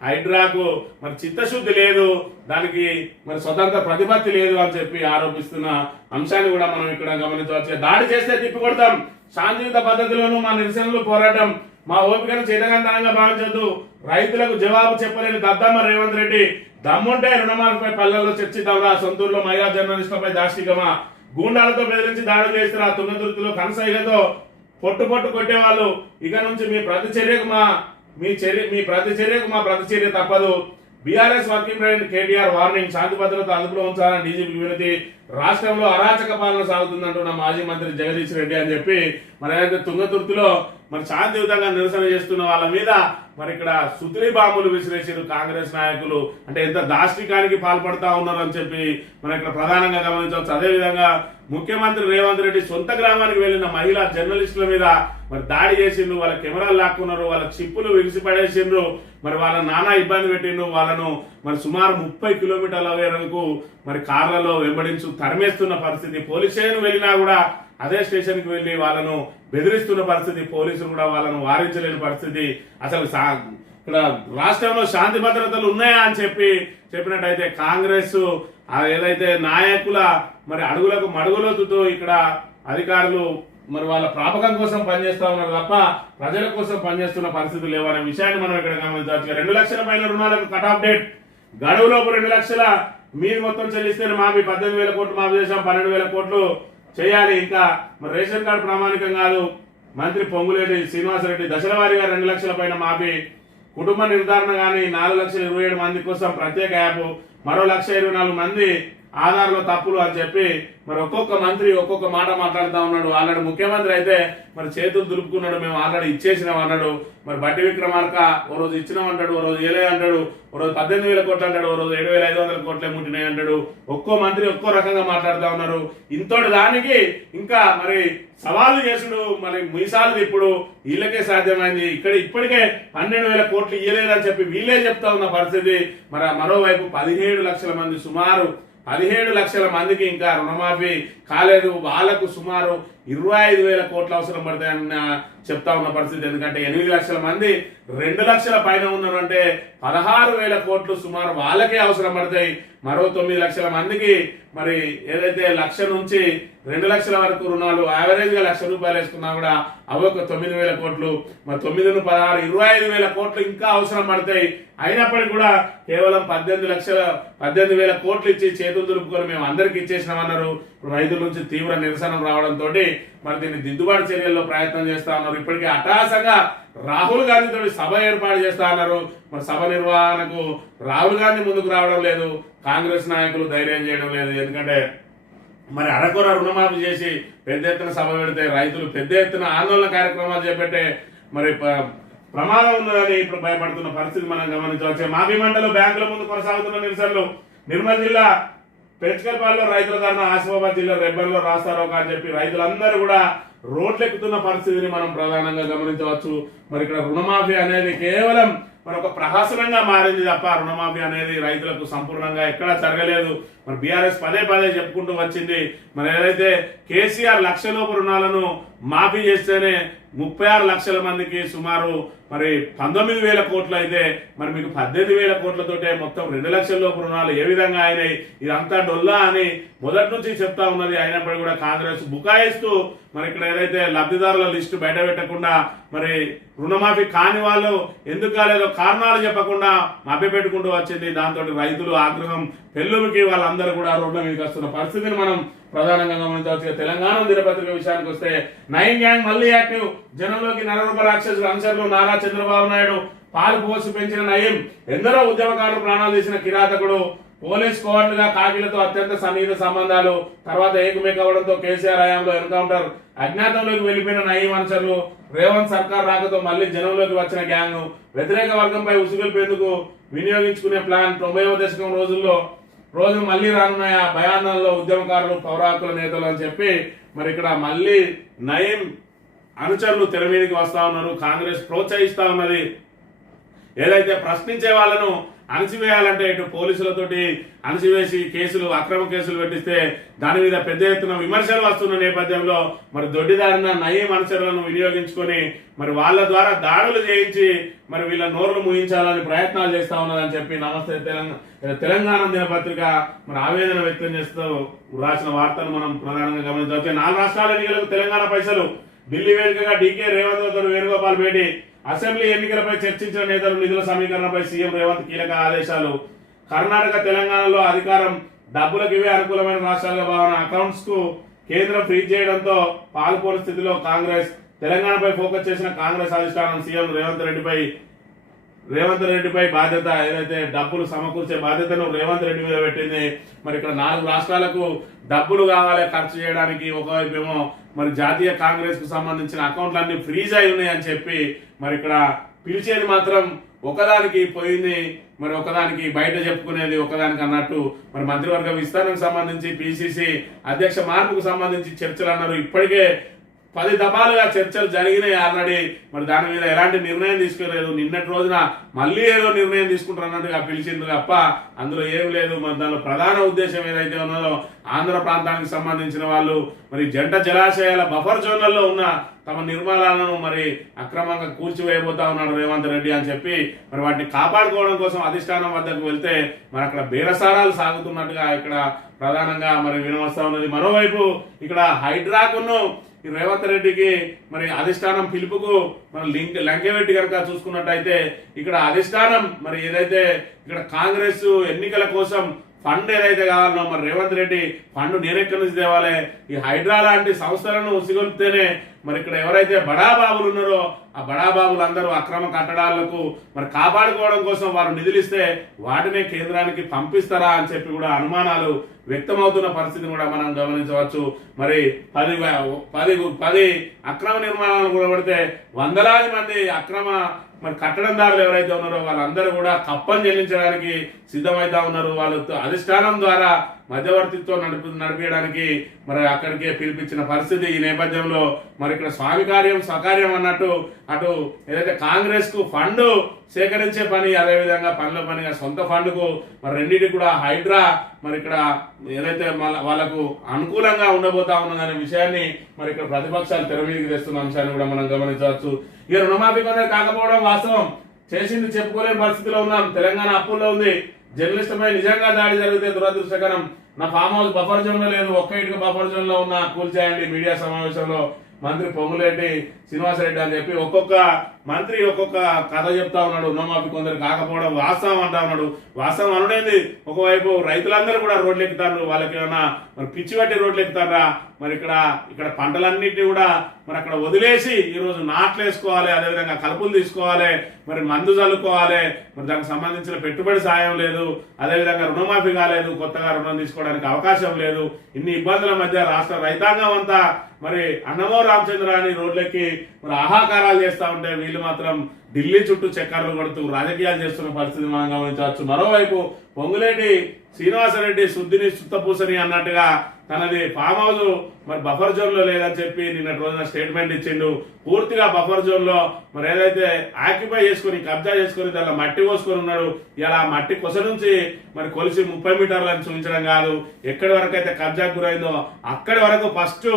హైడ్రాకు మరి చిత్తశుద్ధి లేదు, దానికి మరి స్వతంత్ర ప్రతిపత్తి లేదు అని చెప్పి ఆరోపిస్తున్న అంశాన్ని కూడా మనం ఇక్కడ గమనించవచ్చు. దాడి చేస్తే తిప్పికొడతాం, శాంతియుత పద్ధతిలోనూ మా నిరసనలు పోరాటం, మా ఓపికను చేతకంతనంగా భావించొద్దు, రైతులకు జవాబు చెప్పలేని దద్దమ్మ రేవంత్ రెడ్డి, దమ్ముంటే రుణమాలపై పల్లెల్లో చర్చిద్దాంరా, సొంతూరులో మహిళా జర్నలిస్టులపై దాష్టికమా, గూండాలతో బెదిరించి దాడులు చేస్తున్న తుంగతుర్తిలో కనసైగతో పొట్టు కొట్టేవాళ్ళు, ఇక నుంచి మీ ప్రతిచర్యకు మా ప్రతిచర్య తప్పదు. BRS working president KTR warning, శాంతి భద్రత అదుపులో ఉంచాలని డీజీపీ వినతి, రాష్ట్రంలో అరాచక పాలన సాగుతుందంటున్న మాజీ మంత్రి జగదీష్ రెడ్డి అని చెప్పి మరి ఏదైతే తుంగతుర్తిలో మరి శాంతియుతంగా నిరసన చేస్తున్న వాళ్ళ మీద మరి ఇక్కడ సుత్రి బాంబులు విసిరేసారు కాంగ్రెస్ నాయకులు. అంటే ఎంత దాష్టికానికి పాల్పడతా ఉన్నారు అని చెప్పి మనం ఇక్కడ ప్రధానంగా గమనించవచ్చు. అదేవిధంగా ముఖ్యమంత్రి రేవంత్ రెడ్డి సొంత గ్రామానికి వెళ్లిన మహిళా జర్నలిస్టుల మీద మరి దాడి చేసిండ్రు, వాళ్ళ కెమెరాలు లాక్కున్నారు, వాళ్ళ చిప్పులు విరిసిపడేసిండ్రు, మరి వాళ్ళ నానా ఇబ్బంది పెట్టిండ్రు, వాళ్ళను మరి సుమారు 30 కిలోమీటర్ల వరకు మరి కార్లలో వెంబడించు తరిమేస్తున్న పరిస్థితి. పోలీస్ స్టేషన్ వెళ్ళినా కూడా అదే స్టేషన్ కి వెళ్లి వాళ్ళను బెదిరిస్తున్న పరిస్థితి, పోలీసులు కూడా వాళ్ళను వారించలేని పరిస్థితి. అసలు ఇక్కడ రాష్ట్రంలో శాంతి భద్రతలు ఉన్నాయా అని చెప్పినట్టయితే కాంగ్రెస్ ఏదైతే నాయకుల మరి అడుగులకు మడుగులోతుతో ఇక్కడ అధికారులు మరి వాళ్ళ ప్రాపకం కోసం పనిచేస్తా ఉన్నారు తప్ప ప్రజల కోసం పనిచేస్తున్న పరిస్థితులు లేవనే విషయాన్ని మనం ఇక్కడ గమనించవచ్చు. 2 లక్షల పైన రుణాలకు కట్ ఆఫ్ డేట్, గడువులోపు 2 లక్షల మీరు మొత్తం చెల్లిస్తే మాఫీ, 18,000 కోట్లు మాఫీ చేసాం, 12,000 కోట్లు చేయాలి. ఇంకా మరి రేషన్ కార్డు ప్రామాణికం కాదు, మంత్రి పొంగులేటి శ్రీనివాసరెడ్డి దశల వారీగా 2 లక్షల పైన మాఫీ, కుటుంబ నిర్ధారణ కానీ 4,27,000 మంది కోసం ప్రత్యేక యాప్, మరో 1,24,000 మంది ఆధార్లో తప్పులు అని చెప్పి మరి ఒక్కొక్క మంత్రి ఒక్కొక్క మాట మాట్లాడుతూ ఉన్నాడు. ఆల్రెడీ ముఖ్యమంత్రి అయితే మరి చేతులు దులుపుకున్నాడు, మేము ఆల్రెడీ ఇచ్చేసినాం అన్నాడు. మరి బట్టి విక్రమార్క ఓ రోజు ఇచ్చినాం అంటాడు, ఓ రోజు ఏలే అంటాడు, ఓ రోజు 18,000 కోట్లు అంటాడు, ఓ రోజు 7,500 కోట్లే ముట్టినాయి అంటాడు. ఒక్కో మంత్రి ఒక్కో రకంగా మాట్లాడుతూ ఉన్నారు. ఇంతటి దానికి ఇంకా మరి సవాళ్లు చేసుడు మరి మీసాలు ఇప్పుడు వీళ్ళకే సాధ్యమైంది. ఇప్పటికే 12,000 కోట్లు ఇయ్యలేదని చెప్పి వీళ్ళే చెప్తా ఉన్న పరిస్థితి. మరి మరోవైపు 17 లక్షల మంది సుమారు 17 లక్షల మందికి ఇంకా రుణమాఫీ కాలేదు. వాళ్లకు సుమారు 25,000 కోట్లు అవసరం పడతాయన్న చెప్తా ఉన్న పరిస్థితి. ఎందుకంటే 8 లక్షల మంది 2 లక్షల పైన ఉన్నారు అంటే 16,000 కోట్లు సుమారు వాళ్ళకే అవసరం పడతాయి. మరో 9 లక్షల మందికి మరి ఏదైతే 1,00,000 నుంచి 2 లక్షల వరకు రుణాలు యావరేజ్ గా 1,00,000 రూపాయలు వేసుకున్నా కూడా అవి ఒక 9,000 కోట్లు, మరి 9 16 25,000 కోట్లు ఇంకా అవసరం పడతాయి. అయినప్పటికీ కూడా కేవలం 18,000 కోట్లు ఇచ్చి చేతులు దులుపుకొని మేము అందరికి ఇచ్చేసినామన్నారు. రైతుల నుంచి తీవ్ర నిరసన రావడంతో మరి దీన్ని దిద్దుబాటు చర్యల్లో ప్రయత్నం చేస్తా ఉన్నారు. ఇప్పటికే అటాసంగా రాహుల్ గాంధీతో సభ ఏర్పాటు చేస్తా ఉన్నారు. మరి సభ నిర్వహణకు రాహుల్ గాంధీ ముందుకు రావడం లేదు, కాంగ్రెస్ నాయకులు ధైర్యం చేయడం లేదు. ఎందుకంటే మరి అరకొర రుణమాఫీ చేసి పెద్ద ఎత్తున సభ పెడితే రైతులు పెద్ద ఎత్తున ఆందోళన కార్యక్రమాలు చేపట్టే మరి ప్రమాదం ఉన్నదని ఇప్పుడు భయపడుతున్న పరిస్థితి మనం గమనించవచ్చు. మాఫీ మండలు బ్యాంకుల ముందు కొనసాగుతున్న నిరసనలు, నిర్మల్ జిల్లా పెంచకల్పాల్లో రైతుల ధర్నా, ఆసిఫాబాద్ జిల్లా రెబ్బల్లో రాస్తారోక అని చెప్పి రైతులందరూ కూడా రోడ్లెక్కుతున్న పరిస్థితిని మనం ప్రధానంగా గమనించవచ్చు. మరి ఇక్కడ రుణమాఫీ అనేది కేవలం మరి ఒక ప్రహసనంగా మారింది తప్ప రుణమాఫీ అనేది రైతులకు సంపూర్ణంగా ఎక్కడా జరగలేదు. మరి బీఆర్ఎస్ పదే చెప్పుకుంటూ వచ్చింది. మరి ఏదైతే కేసీఆర్ 1,00,000 లోపు రుణాలను మాఫీ చేస్తేనే 36 లక్షల మందికి సుమారు మరి 19,000 కోట్లు అయితే మరి మీకు 18,000 కోట్లతోటే మొత్తం 2 లక్షల లోపు రుణాలు ఏ విధంగా అయినాయి, ఇదంతా డొల్లా అని మొదటి నుంచి చెప్తా ఉన్నది. అయినప్పటికీ కూడా కాంగ్రెస్ బుకాయిస్తూ మరి ఇక్కడ ఏదైతే లబ్ధిదారుల లిస్టు బయట పెట్టకుండా మరి రుణమాఫీ కాని వాళ్ళు ఎందుకు కాలేదో కారణాలు చెప్పకుండా మభ్యపెట్టుకుంటూ వచ్చింది. దాంతో రైతులు ఆగ్రహం పెళ్ళుకి వాళ్ళందరూ కూడా రోడ్ల మీదకి వస్తున్న పరిస్థితిని మనం ప్రధానంగా గమనించవచ్చు. తెలంగాణ దినపత్రిక విషయానికి వస్తే 9 గ్యాంగ్ మళ్లీ యాక్టివ్, జనంలోకి నరరూప రాక్షసుల అనుచరులు నారా చంద్రబాబు నాయుడు పాలు పోసి పెంచిన నయం, ఎందరో ఉద్యమకారులు ప్రాణాలు తీసిన కిరాతకుడు, పోలీస్ కోవర్టుగా కాకిలతో అత్యంత సన్నిహిత సంబంధాలు, తర్వాత ఏకమేకవడంతో కేసీఆర్ హయాంలో ఎన్కౌంటర్, అజ్ఞాతంలోకి వెళ్లిపోయిన నయం అనుచరులు, రేవంత్ సర్కార్ రాకతో మళ్లీ జనంలోకి వచ్చిన గ్యాంగ్, వ్యతిరేక వర్గంపై ఉసుగొల్పేందుకు వినియోగించుకునే ప్లాన్, 90వ దశకం రోజులు మళ్లీ రానున్నాయి ఆ భయానంలో ఉద్యమకారులు పౌర హక్కుల నేతలు అని చెప్పి మరి ఇక్కడ మళ్లీ నయం అనుచరులు తెర మీదకి వస్తా ఉన్నారు. కాంగ్రెస్ ప్రోత్సహిస్తా ఉన్నది. ఏదైతే ప్రశ్నించే వాళ్ళను అణచివేయాలంటే ఇటు పోలీసులతోటి అణచివేసి కేసులు, అక్రమ కేసులు పెట్టిస్తే దాని మీద పెద్ద ఎత్తున విమర్శలు వస్తున్న నేపథ్యంలో మరి దొడ్డిదారిన నయీం అనుచరులను వినియోగించుకొని మరి వాళ్ళ ద్వారా దాడులు చేయించి మరి వీళ్ళ నోర్లు ముగించాలని ప్రయత్నాలు చేస్తా ఉన్నదని చెప్పి నమస్తే తెలంగాణ దినపత్రిక మరి ఆవేదన వ్యక్తం చేస్తూ రాసిన వార్తను మనం ప్రధానంగా గమనించవచ్చు. 4 రాష్ట్రాల ఎన్నికలకు తెలంగాణ పైసలు, ఢిల్లీ వేదికగా డీకే రేవంత్ తో వేణుగోపాల్ భేటీ, అసెంబ్లీ ఎన్నికలపై చర్చించిన నేతలు, నిధుల సమీకరణపై సీఎం రేవంత్ కీలక ఆదేశాలు, కర్ణాటక తెలంగాణలో అధికారం డబ్బులకు ఇవే అనుకూలమైన రాష్ట్రాలుగా భావన, అకౌంట్స్ కు కేంద్రం ఫ్రీజ్ చేయడంతో పాల్పోని స్థితిలో కాంగ్రెస్, తెలంగాణపై ఫోకస్ చేసిన కాంగ్రెస్ అధిష్టానం సీఎం రేవంత్ రెడ్డిపై బాధ్యత, ఏదైతే డబ్బులు సమకూర్చే బాధ్యతను రేవంత్ రెడ్డి మీద పెట్టింది. మరి ఇక్కడ 4 రాష్ట్రాలకు డబ్బులు కావాలి ఖర్చు చేయడానికి. ఒకవైపు ఏమో మరి జాతీయ కాంగ్రెస్ కు సంబంధించిన అకౌంట్లన్నీ ఫ్రీజ్ అయి ఉన్నాయి అని చెప్పి మరి ఇక్కడ పిలిచేది మాత్రం ఒకదానికి పోయింది, మరి ఒకదానికి బయట చెప్పుకునేది ఒకదానికి అన్నట్టు. మరి మంత్రివర్గ విస్తరణకు సంబంధించి పిసిసి అధ్యక్ష మార్పుకు సంబంధించి చర్చలు అన్నారు. ఇప్పటికే 10 దఫాలుగా చర్చలు జరిగినాయి ఆల్రెడీ. మరి దాని మీద ఎలాంటి నిర్ణయం తీసుకోలేదు. నిన్నటి రోజున మళ్ళీ ఏదో నిర్ణయం తీసుకుంటారు అన్నట్టుగా పిలిచింది తప్ప అందులో ఏం లేదు. మరి దానిలో ప్రధాన ఉద్దేశం ఏదైతే ఉన్నదో ఆంధ్ర ప్రాంతానికి సంబంధించిన వాళ్ళు మరి జంట జలాశయాల బఫర్ జోన్లలో ఉన్న తమ నిర్మాణాలను మరి అక్రమంగా కూల్చివేయబోతా ఉన్నాడు రేవంత్ రెడ్డి అని చెప్పి మరి వాటిని కాపాడుకోవడం కోసం అధిష్టానం వద్దకు వెళ్తే మరి అక్కడ బేరసారాలు సాగుతున్నట్టుగా ఇక్కడ ప్రధానంగా మరి వినవస్తా ఉన్నది. మరోవైపు ఇక్కడ హైడ్రాకును ఈ రేవంత్ రెడ్డికి మరి అధిష్టానం పిలుపుకు మనం లంకెపెట్టి కనుక చూసుకున్నట్టయితే ఇక్కడ అధిష్టానం మరి ఏదైతే ఇక్కడ కాంగ్రెస్ ఎన్నికల కోసం ఫండ్ ఏదైతే కావాలనో మరి రేవంత్ రెడ్డి ఫండ్ నేనెక్కడి నుంచి తేవాలి, ఈ హైడ్రా లాంటి సంస్థలను ఉసిగొల్పితేనే మరి ఇక్కడ ఎవరైతే బడాబాబులు ఉన్నారో ఆ బడాబాబులందరూ అక్రమ కట్టడాలకు మరి కాపాడుకోవడం కోసం వారు నిధులిస్తే వాటినే కేంద్రానికి పంపిస్తారా అని చెప్పి కూడా అనుమానాలు వ్యక్తమవుతున్న పరిస్థితిని కూడా మనం గమనించవచ్చు. మరి 10 అక్రమ నిర్మాణాలను కూడబడితే వందలాది మంది అక్రమ మరి కట్టడందారులు ఎవరైతే ఉన్నారో వాళ్ళందరూ కూడా కప్పం చెల్లించడానికి సిద్ధమైతా ఉన్నారు. వాళ్ళు అధిష్టానం ద్వారా మధ్యవర్తిత్వం నడిపించడానికి మరి అక్కడికే పిలిపించిన పరిస్థితి. ఈ నేపథ్యంలో మరి ఇక్కడ స్వామి కార్యం స్వకార్యం అన్నట్టు అటు ఏదైతే కాంగ్రెస్ కు ఫండ్ సేకరించే పని, అదేవిధంగా పనుల పనిగా సొంత ఫండ్కు మరి రెండింటికి కూడా హైడ్రా మరి ఇక్కడ ఏదైతే వాళ్ళకు అనుకూలంగా ఉండబోతా ఉన్నదనే విషయాన్ని మరి ఇక్కడ ప్రతిపక్షాలు తెర మీదకి తెస్తున్న అంశాన్ని కూడా మనం గమనించవచ్చు. ఇక రుణమాఫీ కొందరు కాకపోవడం వాస్తవం, చేసింది చెప్పుకోలేని పరిస్థితిలో ఉన్నాం. తెలంగాణ అప్పుల్లో ఉంది. జర్నలిస్టుపై నిజంగా దాడి జరిగితే దురదృష్టకరం. నా ఫామ్ హౌస్ బఫర్ జోన్ లో లేదు, ఒక్క ఇటుక బఫర్ జోన్ లో ఉన్న కూల్చేయండి. మీడియా సమావేశంలో మంత్రి పొంగులేటి శ్రీనివాసరెడ్డి అని చెప్పి ఒక్కొక్క మంత్రి ఒక్కొక్క కథ చెప్తా ఉన్నాడు. రుణమాఫీ కొందరు కాకపోవడం వాస్తవం అంటా ఉన్నాడు. వాస్తవం అనుడేంది, ఒకవైపు రైతులందరూ కూడా రోడ్లు ఎక్కుతారు. వాళ్ళకి ఏమన్నా మరి పిచ్చి పట్టి రోడ్లు ఎక్కుతారా? మరి ఇక్కడ పంటలన్నింటినీ కూడా మరి అక్కడ వదిలేసి ఈరోజు నాట్లు వేసుకోవాలి, అదేవిధంగా కలుపులు తీసుకోవాలి, మరి మందు చల్లుకోవాలి. మరి దానికి సంబంధించిన పెట్టుబడి సాయం లేదు, అదేవిధంగా రుణమాఫీ కాలేదు, కొత్తగా రుణం తీసుకోవడానికి అవకాశం లేదు. ఇన్ని ఇబ్బందుల మధ్య రాష్ట్ర రైతాంగం అంతా మరి అన్నమో రామచంద్ర అని రోడ్లెక్కి మరి ఆహాకారాలు చేస్తా ఉంటే వీళ్ళు మాత్రం ఢిల్లీ చుట్టూ చక్కర్లు కొడుతూ రాజకీయాలు చేస్తున్న పరిస్థితి మనం గమనించవచ్చు. మరోవైపు పొంగులేటి శ్రీనివాసరెడ్డి శుద్ధిని సుత్తపూసని అన్నట్టుగా తనది ఫామ్ హౌస్ మరి బఫర్ జోన్ లో లేదని చెప్పి నిన్నటి రోజున స్టేట్మెంట్ ఇచ్చిండు. పూర్తిగా బఫర్ జోన్ లో మరి ఏదైతే ఆక్యుపై చేసుకుని కబ్జా చేసుకుని దానిలో మట్టి పోసుకొని ఉన్నాడు. ఇలా మట్టి కొస నుంచి మరి కొలిసి 30 మీటర్లను చూపించడం కాదు, ఎక్కడి వరకు అయితే కబ్జాకు గురైందో అక్కడి వరకు ఫస్ట్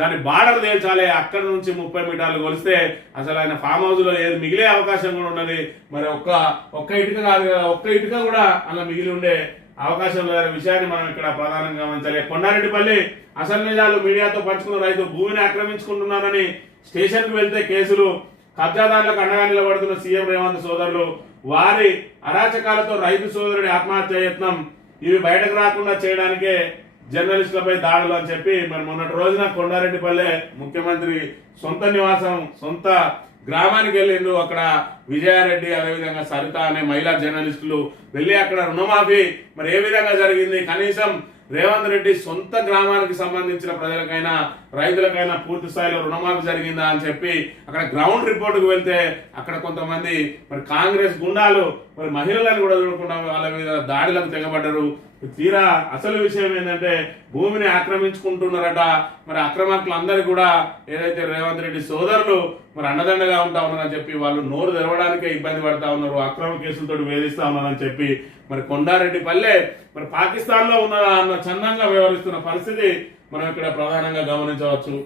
దాని బార్డర్ తేల్చాలి. అక్కడి నుంచి 30 మీటర్లు కొలిస్తే అసలు ఆయన ఫామ్ హౌస్ లో ఏది మిగిలే అవకాశం కూడా ఉన్నది. మరి ఒక్క ఇటుక కాదు కదా, ఒక్క ఇటుక కూడా అలా మిగిలి ఉండే అవకాశం లేదనే విషయాన్ని మనం ఇక్కడ ప్రధానంగా గమనించాలి. కొండారెడ్డిపల్లి అసలు నిజాలు మీడియాతో పంచుకున్న రైతు భూమిని ఆక్రమించుకుంటున్నారని స్టేషన్ కు వెళ్తే కేసులు, కబ్జాదారులకు అండగా నిలబడుతున్న సీఎం రేవంత్ సోదరులు, వారి అరాచకాలతో రైతు సోదరుడి ఆత్మహత్య యత్నం, ఇవి బయటకు రాకుండా చేయడానికే జర్నలిస్టులపై దాడులు అని చెప్పి మరి మొన్నటి రోజున కొండారెడ్డిపల్లె ముఖ్యమంత్రి సొంత నివాసం సొంత గ్రామానికి వెళ్ళిండు. అక్కడ విజయారెడ్డి అదేవిధంగా సరిత అనే మహిళా జర్నలిస్టులు వెళ్ళి అక్కడ రుణమాఫీ మరి ఏ విధంగా జరిగింది, కనీసం రేవంత్ రెడ్డి సొంత గ్రామానికి సంబంధించిన ప్రజలకైనా రైతులకైనా పూర్తి స్థాయిలో రుణమాఫీ జరిగిందా అని చెప్పి అక్కడ గ్రౌండ్ రిపోర్టుకు వెళ్తే అక్కడ కొంతమంది మరి కాంగ్రెస్ గుండాలు మరి మహిళలను కూడా చూడకుండా వాళ్ళ మీద దాడులకు తెగబడ్డారు. తీరా అసలు విషయం ఏంటంటే భూమిని ఆక్రమించుకుంటున్నారట. మరి అక్రమార్కులు అందరూ కూడా ఏదైతే రేవంత్ రెడ్డి సోదరులు మరి అండదండగా ఉంటా ఉన్నారని చెప్పి వాళ్ళు నోరు తెరవడానికే ఇబ్బంది పడతా ఉన్నారు, అక్రమ కేసులతో వేధిస్తా ఉన్నారని చెప్పి మరి కొండారెడ్డి పల్లె మరి పాకిస్తాన్ లో ఉన్న అన్న చందంగా వ్యవహరిస్తున్న పరిస్థితి మనం ఇక్కడ ప్రధానంగా గమనించవచ్చు.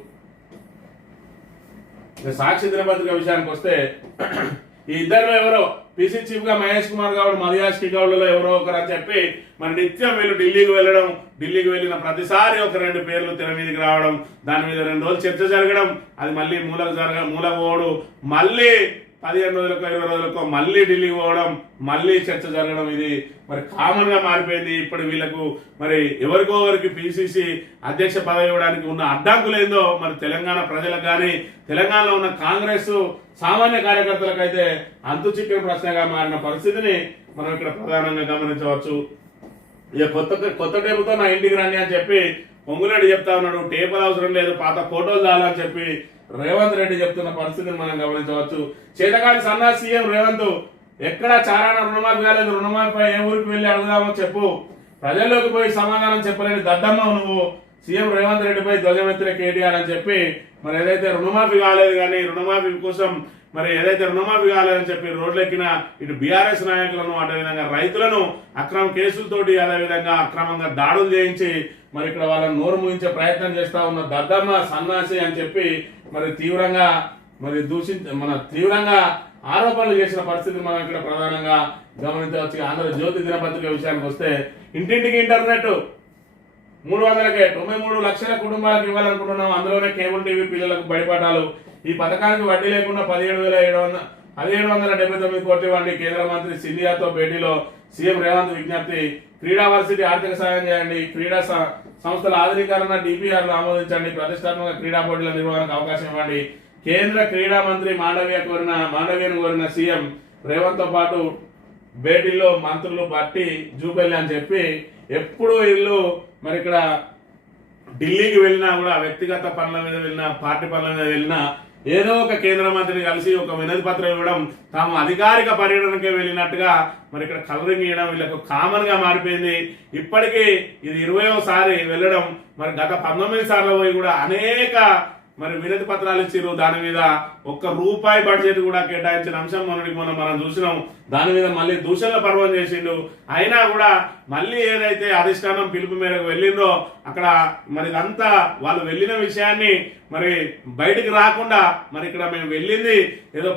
సాక్షి దినపత్రిక విషయానికి వస్తే ఈ ఇద్దరు ఎవరో పీసీ చీఫ్ గా మహేష్ కుమార్ గౌడ్, మదియాష్కి గౌడ్లలో ఎవరో ఒకరు అని చెప్పి మరి నిత్యం వీళ్ళు ఢిల్లీకి వెళ్ళడం, ఢిల్లీకి వెళ్ళిన ప్రతిసారి ఒక 2 పేర్లు తెర మీదకి రావడం, దాని మీద 2 రోజులు చర్చ జరగడం, అది మళ్ళీ మూలకు పోవడం, మళ్ళీ 15 రోజులకో 20 రోజులకో మళ్ళీ ఢిల్లీకి పోవడం, మళ్ళీ చర్చ జరగడం, ఇది మరి కామన్ గా మారిపోయింది. ఇప్పుడు వీళ్ళకు మరి ఎవరికి పిసిసి అధ్యక్ష పదవి ఇవ్వడానికి ఉన్న అడ్డంకులు ఏందో మరి తెలంగాణ ప్రజలకు కానీ తెలంగాణలో ఉన్న కాంగ్రెస్ సామాన్య కార్యకర్తలకైతే అంతు చిక్కిన ప్రశ్నగా మారిన పరిస్థితిని మనం ఇక్కడ ప్రధానంగా గమనించవచ్చు. ఇక కొత్త టేపుతో నా ఇంటికి రండి అని చెప్పి పొంగులేడు చెప్తా ఉన్నాడు. టేపులు అవసరం లేదు, పాత ఫోటోలు చాలని చెప్పి రేవంత్ రెడ్డి చెప్తున్న పరిస్థితిని మనం గమనించవచ్చు. చేతకాని సన్నాసి సీఎం రేవంత్ ఎక్కడా చారాన రుణమాఫీ కాలేదు, రుణమాఫీపై ఏ ఊరికి వెళ్ళి అడుగుదామో చెప్పు, ప్రజల్లోకి పోయి సమాధానం చెప్పలేని దద్దమ్మ నువ్వు, సీఎం రేవంత్ రెడ్డిపై ధ్వజమెత్తిన కేటీఆర్ అని చెప్పి మరి ఏదైతే రుణమాఫీ కాలేదు కానీ రుణమాఫీ కోసం మరి ఏదైతే రుణమాఫీ కాలేదని చెప్పి రోడ్లెక్కిన ఇటు బీఆర్ఎస్ నాయకులను అదేవిధంగా రైతులను అక్రమ కేసులతోటి అదేవిధంగా అక్రమంగా దాడులు చేయించి మరి ఇక్కడ వాళ్ళని నోరు ముగించే ప్రయత్నం చేస్తా ఉన్న దద్దమ్మ సన్నాసి అని చెప్పి మరి తీవ్రంగా ఆరోపణలు చేసిన పరిస్థితి మనం ఇక్కడ ప్రధానంగా గమనించవచ్చు. ఆంధ్రజ్యోతి దినపత్రిక విషయానికి వస్తే ఇంటింటికి ఇంటర్నెట్ 300కే 93 లక్షల కుటుంబాలకు ఇవ్వాలనుకుంటున్నాం, అందులోనే కేబుల్ టీవీ పిల్లలకు బడిపాఠాలు. ఈ పథకానికి వడ్డీ లేకుండా 17,779 కోట్లు ఇవ్వండి. కేంద్ర మంత్రి సింధియాతో భేటీలో సీఎం రేవంత్ విజ్ఞప్తి. క్రీడా వర్సిటీ ఆర్థిక సాయం చేయండి, క్రీడా సంస్థల ఆధునీకరణ డిపిఆర్లు ఆమోదించండి, ప్రతిష్టాత్మక క్రీడా పోటీల నిర్వహణకు అవకాశం ఇవ్వండి. కేంద్ర క్రీడా మంత్రి మాండవ్యను కోరిన సీఎం రేవంత్ తో పాటు భేటీలో మంత్రులు బట్టి జూపల్లి అని చెప్పి ఎప్పుడు వీళ్ళు మరి ఇక్కడ ఢిల్లీకి వెళ్ళినా కూడా వ్యక్తిగత పనుల మీద వెళ్ళినా పార్టీ పనుల మీద వెళ్ళినా ఏదో ఒక కేంద్ర మంత్రిని కలిసి ఒక వినతి పత్రం ఇవ్వడం, తాము అధికారిక పర్యటనకే వెళ్ళినట్టుగా మరి ఇక్కడ కలరింగ్ ఇవ్వడం వీళ్ళకు కామన్ గా మారిపోయింది. ఇప్పటికీ ఇది 20వ వెళ్ళడం, మరి గత 19 సార్లు పోయి కూడా అనేక మరి వినతి పత్రాలు ఇచ్చిరు. దాని మీద ₹1 బడ్జెట్ కూడా కేటాయించిన అంశం మొన్నటికి మనం చూసినాం. దాని మీద మళ్ళీ దూషణల పర్వం చేసిండు. అయినా కూడా మళ్ళీ ఏదైతే అధిష్టానం పిలుపు మేరకు వెళ్ళిందో అక్కడ మరి ఇదంతా వాళ్ళు వెళ్ళిన విషయాన్ని మరి బయటికి రాకుండా మరి ఇక్కడ మేము వెళ్ళింది ఏదో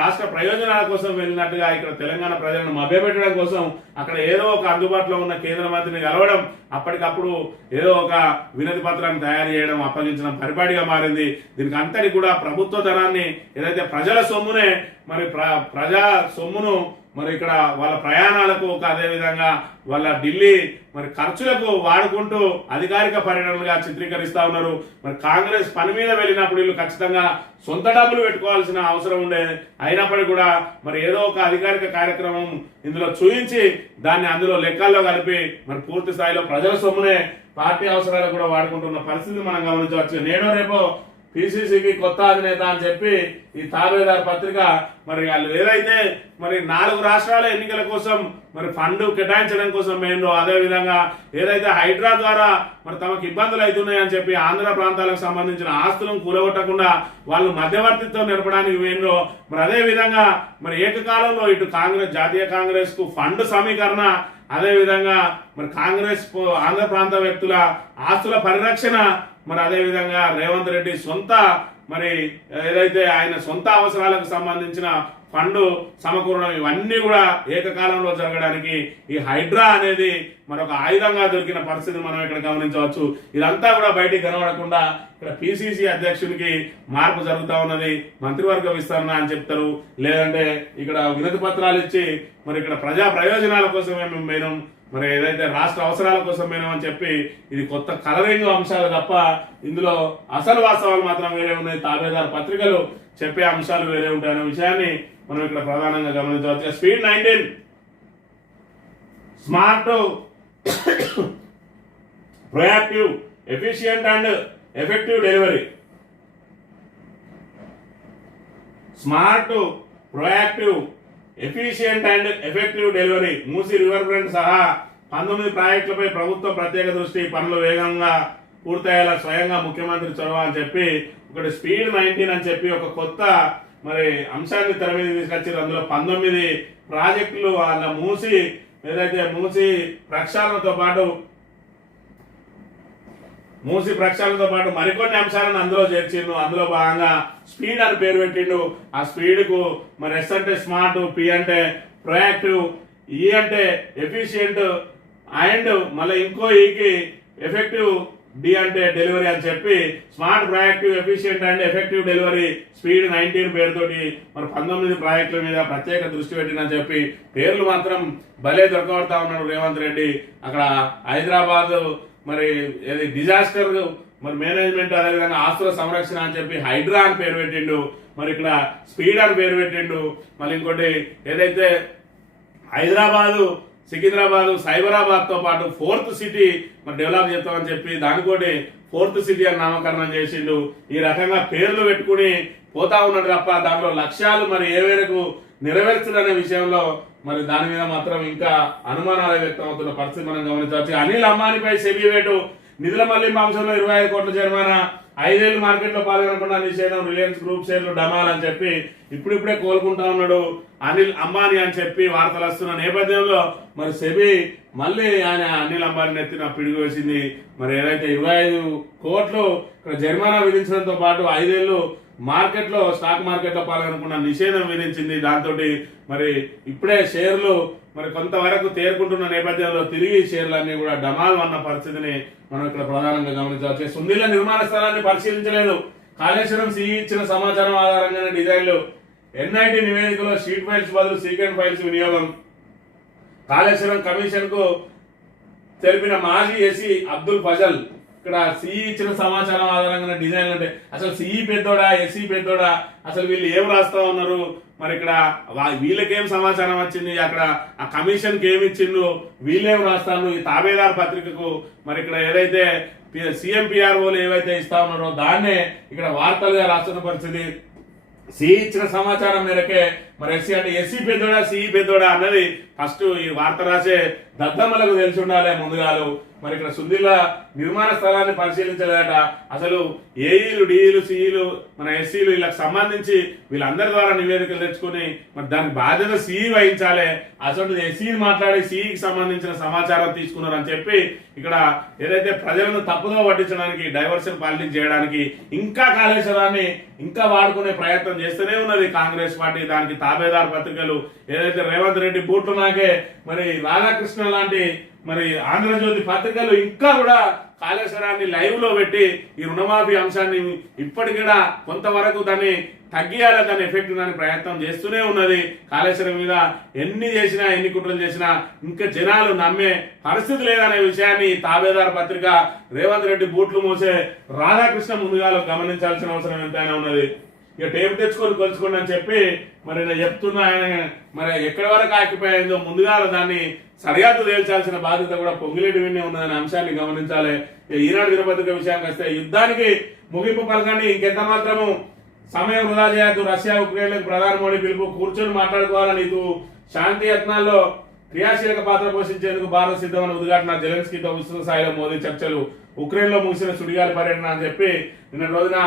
రాష్ట్ర ప్రయోజనాల కోసం వెళ్ళినట్టుగా ఇక్కడ తెలంగాణ ప్రజలను మభ్యపెట్టడం కోసం అక్కడ ఏదో ఒక అందుబాటులో ఉన్న కేంద్ర మంత్రిని కలవడం, అప్పటికప్పుడు ఏదో ఒక వినతి పత్రాన్ని తయారు చేయడం, అప్పగించడం పరిపాటిగా మారింది. దీనికి అంతటి కూడా ప్రభుత్వ ధనాన్ని ఏదైతే ప్రజల సొమ్మునే మరి ప్రజా సొమ్మును మరి ఇక్కడ వాళ్ళ ప్రయాణాలకు అదేవిధంగా వాళ్ళ ఢిల్లీ మరి ఖర్చులకు వాడుకుంటూ అధికారిక పర్యటనలుగా చిత్రీకరిస్తా ఉన్నారు. మరి కాంగ్రెస్ పని మీద వెళ్ళినప్పుడు వీళ్ళు ఖచ్చితంగా సొంత డబ్బులు పెట్టుకోవాల్సిన అవసరం ఉండేది. అయినప్పటికీ కూడా మరి ఏదో ఒక అధికారిక కార్యక్రమం ఇందులో చూయించి దాన్ని అందులో లెక్కల్లో కలిపి మరి పూర్తి స్థాయిలో ప్రజల సొమ్మునే పార్టీ అవసరాలకు కూడా వాడుకుంటున్న పరిస్థితి మనం గమనించవచ్చు. నేడో రేపో పిసిసికి కొత్త అధినేత అని చెప్పి ఈ తాబేదార్ పత్రిక మరి వాళ్ళు ఏదైతే మరి 4 రాష్ట్రాల ఎన్నికల కోసం మరి ఫండ్ కేటాయించడం కోసం మెయిన్లో, అదే విధంగా ఏదైతే హైడ్రా ద్వారా మరి తమకు ఇబ్బందులు అవుతున్నాయని చెప్పి ఆంధ్ర ప్రాంతాలకు సంబంధించిన ఆస్తులను కూలగొట్టకుండా వాళ్ళు మధ్యవర్తిత్వం నిలపడానికి మెయిన్లో, మరి అదే విధంగా మరి ఏకకాలంలో ఇటు జాతీయ కాంగ్రెస్ కు ఫండ్ సమీకరణ, అదే విధంగా మరి కాంగ్రెస్ ఆంధ్ర ప్రాంత వ్యక్తుల ఆస్తుల పరిరక్షణ, మరి అదే విధంగా రేవంత్ రెడ్డి సొంత మరి ఏదైతే ఆయన సొంత అవసరాలకు సంబంధించిన ఫండ్ సమకూరడం, ఇవన్నీ కూడా ఏకకాలంలో జరగడానికి ఈ హైడ్రా అనేది మరొక ఆయుధంగా దొరికిన పరిస్థితి మనం ఇక్కడ గమనించవచ్చు. ఇదంతా కూడా బయటికి కనబడకుండా ఇక్కడ పిసిసి అధ్యక్షునికి మార్పు జరుగుతూ ఉన్నది, మంత్రివర్గ విస్తరణ అని చెప్తారు, లేదంటే ఇక్కడ వినతి పత్రాలు ఇచ్చి మరి ఇక్కడ ప్రజా ప్రయోజనాల కోసమే మేము పోయినాం, మరి ఏదైతే రాష్ట్ర అవసరాల కోసం పోయినామని చెప్పి ఇది కొత్త కలరింగ్ అంశాలు తప్ప ఇందులో అసలు వాస్తవాలు మాత్రం వేరే ఉన్నాయి. తాబేదార్ పత్రికలు చెప్పే అంశాలు వేరే ఉంటాయనే విషయాన్ని మనం ఇక్కడ ప్రధానంగా గమనించవచ్చు. Speed 19 smart, proactive, efficient and effective delivery. Smart, proactive, efficient and effective delivery. Musi river front సహా 19 ప్రాజెక్టులపై ప్రభుత్వం ప్రత్యేక దృష్టి, పనులు వేగంగా పూర్తయ్యేలా స్వయంగా ముఖ్యమంత్రి చొరవ అని చెప్పి ఒకటి స్పీడ్ 19 అని చెప్పి ఒక కొత్త మరి అంశాన్ని తెర మీద తీసుకొచ్చారు. అందులో 19 ప్రాజెక్టులు వాళ్ళ మూసి ప్రక్షాళనతో పాటు మరికొన్ని అంశాలను అందులో చేర్చిండు. అందులో భాగంగా స్పీడ్ అని పేరు పెట్టిండు. ఆ స్పీడ్ కు మరి ఎస్ అంటే స్మార్ట్, పి అంటే ప్రొయాక్టివ్, ఈ అంటే ఎఫిషియెంట్, అండ్ మళ్ళీ ఇంకో ఈకి ఎఫెక్టివ్, డి అంటే డెలివరీ అని చెప్పి smart, proactive, efficient and effective delivery speed 19 పేరుతోటి మరి 19 ప్రాజెక్టుల మీద ప్రత్యేక దృష్టి పెట్టిందని చెప్పి పేర్లు మాత్రం భలే దొరకబడతా ఉన్నాడు రేవంత్ రెడ్డి. అక్కడ హైదరాబాద్ మరి ఏది డిజాస్టర్ మరి మేనేజ్మెంట్, అదేవిధంగా ఆస్తుల సంరక్షణ అని చెప్పి హైడ్రా అని పేరు పెట్టిండు. మరి ఇక్కడ స్పీడ్ అని పేరు పెట్టిండు. మళ్ళీ ఇంకోటి ఏదైతే హైదరాబాదు, సికింద్రాబాద్, సైబరాబాద్ తో పాటు 4th సిటీ మరి డెవలప్ చేస్తామని చెప్పి దానికోటి 4th సిటీ అని నామకరణం చేసిండు. ఈ రకంగా పేర్లు పెట్టుకుని పోతా ఉన్నాడు తప్ప దాంట్లో లక్ష్యాలు మరి ఏ మేరకు నెరవేర్చుదనే విషయంలో మరి దాని మీద మాత్రం ఇంకా అనుమానాలు వ్యక్తం అవుతున్న పరిస్థితి మనం గమనించవచ్చు. అనిల్ అంబానీపై సెబీ వేటు, నిధుల మళ్లింపు అంశంలో 25 కోట్ల జరిమానా, 5 ఏళ్లు మార్కెట్లో పాల్గొనకుండా నిషేధం, రిలయన్స్ గ్రూప్ షేర్లు డమాల్ అని చెప్పి ఇప్పుడిప్పుడే కోలుకుంటా ఉన్నాడు అనిల్ అంబానీ అని చెప్పి వార్తలు వస్తున్న నేపథ్యంలో మరి సెబీ మళ్ళీ ఆయన అనిల్ అంబానీ ఎత్తిన పిడుగు వేసింది. మరి ఏదైతే 25 కోట్లు ఇక్కడ జరిమానా విధించడంతో పాటు 5 ఏళ్లు స్టాక్ మార్కెట్లో పాల్గొనకుండా నిషేధం విధించింది. దాంతో మరి ఇప్పుడే షేర్లు మరి కొంతవరకు తేరుకుంటున్న నేపథ్యంలో తిరిగి షేర్లన్నీ కూడా డమాల్ అన్న పరిస్థితిని మనం ఇక్కడ ప్రధానంగా గమనించవచ్చు. సుందీల నిర్మాణ స్థలాన్ని పరిశీలించలేదు, కాళేశ్వరం సిఈ ఇచ్చిన సమాచారం ఆధారంగానే డిజైన్లు, ఎన్ఐటి నివేదికలో షీట్ ఫైల్స్ బదులు సీక్రెట్ ఫైల్స్ వినియోగం, కాళేశ్వరం కమిషన్ కు తెలిపిన మాజీ ఎస్సీ అబ్దుల్ ఫజల్. ఇక్కడ సిఈ ఇచ్చిన సమాచారం ఆధారంగా డిజైన్ అంటే అసలు సిఈ పెద్దోడా, ఎస్సీ పెద్దోడా, అసలు వీళ్ళు ఏం రాస్తా ఉన్నారు, మరి ఇక్కడ వీళ్ళకేం సమాచారం వచ్చింది, అక్కడ ఆ కమిషన్ కి ఏమి ఇచ్చిండు, వీళ్ళేం రాస్తాను ఈ తాబేదార్ పత్రికకు. మరి ఇక్కడ ఏదైతే సిఎంపిఆర్ఓలు ఏవైతే ఇస్తా ఉన్నారో దాన్నే ఇక్కడ వార్తలుగా రాస్తున్న పరిస్థితి. సిఈ ఇచ్చిన సమాచారం మేరకే మరి ఎస్సీ అంటే ఎస్సీ పెద్దోడా, సిఈ పెద్దోడా అన్నది ఫస్ట్ ఈ వార్త రాసే దద్దమ్మలకు తెలిసి ఉండాలి ముందుగాలు. మరి ఇక్కడ సుందీల నిర్మాణ స్థలాన్ని పరిశీలించలేదట. అసలు ఏఈలు, డిఈలు, సిఈలు, మన ఎస్సీలు వీళ్ళకి సంబంధించి వీళ్ళందరి ద్వారా నివేదికలు తెచ్చుకుని మరి దానికి బాధ్యత సిఈ వహించాలి. అసలు ఎస్సీని మాట్లాడి సిఈకి సంబంధించిన సమాచారం తీసుకున్నారని చెప్పి ఇక్కడ ఏదైతే ప్రజలను తప్పుదో పట్టించడానికి, డైవర్షన్ పాలిటిక్స్ చేయడానికి ఇంకా కాళేశ్వరాన్ని ఇంకా వాడుకునే ప్రయత్నం చేస్తూనే ఉన్నది కాంగ్రెస్ పార్టీ. దానికి తాబేదార్ పత్రికలు ఏదైతే రేవంత్ రెడ్డి బూట్లు నాకే మరి రాధాకృష్ణ లాంటి మరి ఆంధ్రజ్యోతి పత్రికలు ఇంకా కూడా కాళేశ్వరాన్ని లైవ్ లో పెట్టి ఈ రుణమాఫీ అంశాన్ని ఇప్పటికీ కొంతవరకు దాన్ని తగ్గియాలి, దాని ఎఫెక్ట్ దాని ప్రయత్నం చేస్తూనే ఉన్నది. కాళేశ్వరం మీద ఎన్ని చేసినా, ఎన్ని కుట్రలు చేసినా ఇంకా జనాలు నమ్మే పరిస్థితి లేదనే విషయాన్ని తాబేదార్ పత్రిక రేవంత్ రెడ్డి బూట్లు మోసే రాధాకృష్ణ ముందుగా గమనించాల్సిన అవసరం ఎంతైనా ఉన్నది. ఇక టేపు తెచ్చుకొని కొలుచుకోండి అని చెప్పి మరి నేను చెప్తున్నా. ఆయన మరి ఎక్కడి వరకు ఆకిపోయిందో ముందుగా దాన్ని సరిహద్దు తేల్చాల్సిన బాధ్యత కూడా పొంగిలేటి వినే ఉన్నదనే అంశాన్ని గమనించాలి. ఈనాడు దినపత్రిక విషయానికి వస్తే యుద్ధానికి ముగింపు పలకండి, ఇంకెంత మాత్రము సమయం వృధా చేయద్దు, రష్యా ఉక్రెయిన్లకు ప్రధాని మోడీ పిలుపు, కూర్చొని మాట్లాడుకోవాలని ఇది శాంతి యత్నాల్లో క్రియాశీలక పాత్ర పోషించేందుకు భారత్ సిద్ధమని ఉద్ఘాటన, జెలెన్స్కీతో విస్తృత స్థాయిలో మోదీ చర్చలు, ఉక్రెయిన్ లో ముగిసిన సుడిగాలి పర్యటన అని చెప్పి నిన్న రోజున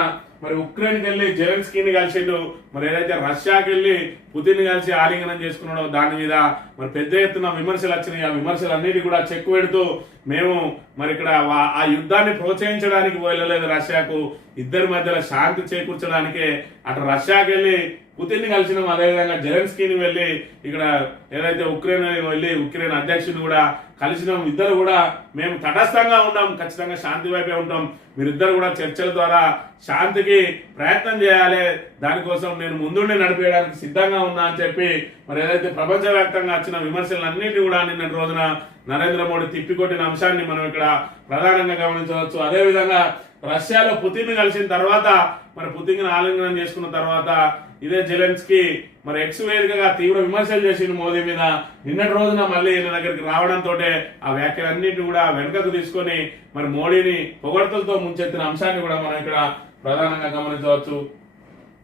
మరి ఉక్రెయిన్కి వెళ్ళి జెలెన్స్కీని కలిసిండు. మరి ఏదైతే రష్యాకి వెళ్ళి పుతిన్ కలిసి ఆలింగనం చేసుకున్నాడో దాని మీద మరి పెద్ద ఎత్తున విమర్శలు వచ్చినాయి. ఆ విమర్శలన్నిటి కూడా చెక్ పెడుతూ మేము మరి ఇక్కడ ఆ యుద్ధాన్ని ప్రోత్సహించడానికి వెళ్ళలేదు రష్యాకు, ఇద్దరి మధ్యలో శాంతి చేకూర్చడానికే అటు రష్యాకి వెళ్ళి పుతిన్ కలిసినాం. అదేవిధంగా జెలెన్స్కీని వెళ్ళి ఇక్కడ ఏదైతే ఉక్రెయిన్ వెళ్ళి ఉక్రెయిన్ అధ్యక్షుని కూడా కలిసినాం. ఇద్దరు కూడా మేము తటస్థంగా ఉన్నాం, ఖచ్చితంగా శాంతి వైపే ఉంటాం, మీరిద్దరు కూడా చర్చల ద్వారా శాంతికి ప్రయత్నం చేయాలి, దానికోసం నేను ముందుండి నడిపేయడానికి సిద్ధంగా ఉన్నా అని చెప్పి మరి ఏదైతే ప్రపంచవ్యాప్తంగా వచ్చిన విమర్శలన్నింటినీ కూడా నిన్నటి రోజున నరేంద్ర మోడీ తిప్పికొట్టిన అంశాన్ని మనం ఇక్కడ ప్రధానంగా గమనించవచ్చు. అదేవిధంగా రష్యాలో పుతిన్ కలిసిన తర్వాత మరి పుతిన్ ఆలింగనం చేసుకున్న తర్వాత ఇదే జెలెన్స్కీ మరి ఎక్స్ వేదికగా తీవ్ర విమర్శలు చేసిండు మోదీ మీద. నిన్నటి రోజున మళ్ళీ ఈయన దగ్గరికి రావడంతో ఆ వ్యాఖ్యలన్నింటినీ కూడా వెనుకకు తీసుకొని మరి మోడీని పొగడ్తలతో ముంచెత్తిన అంశాన్ని కూడా మనం ఇక్కడ ప్రధానంగా గమనించవచ్చు.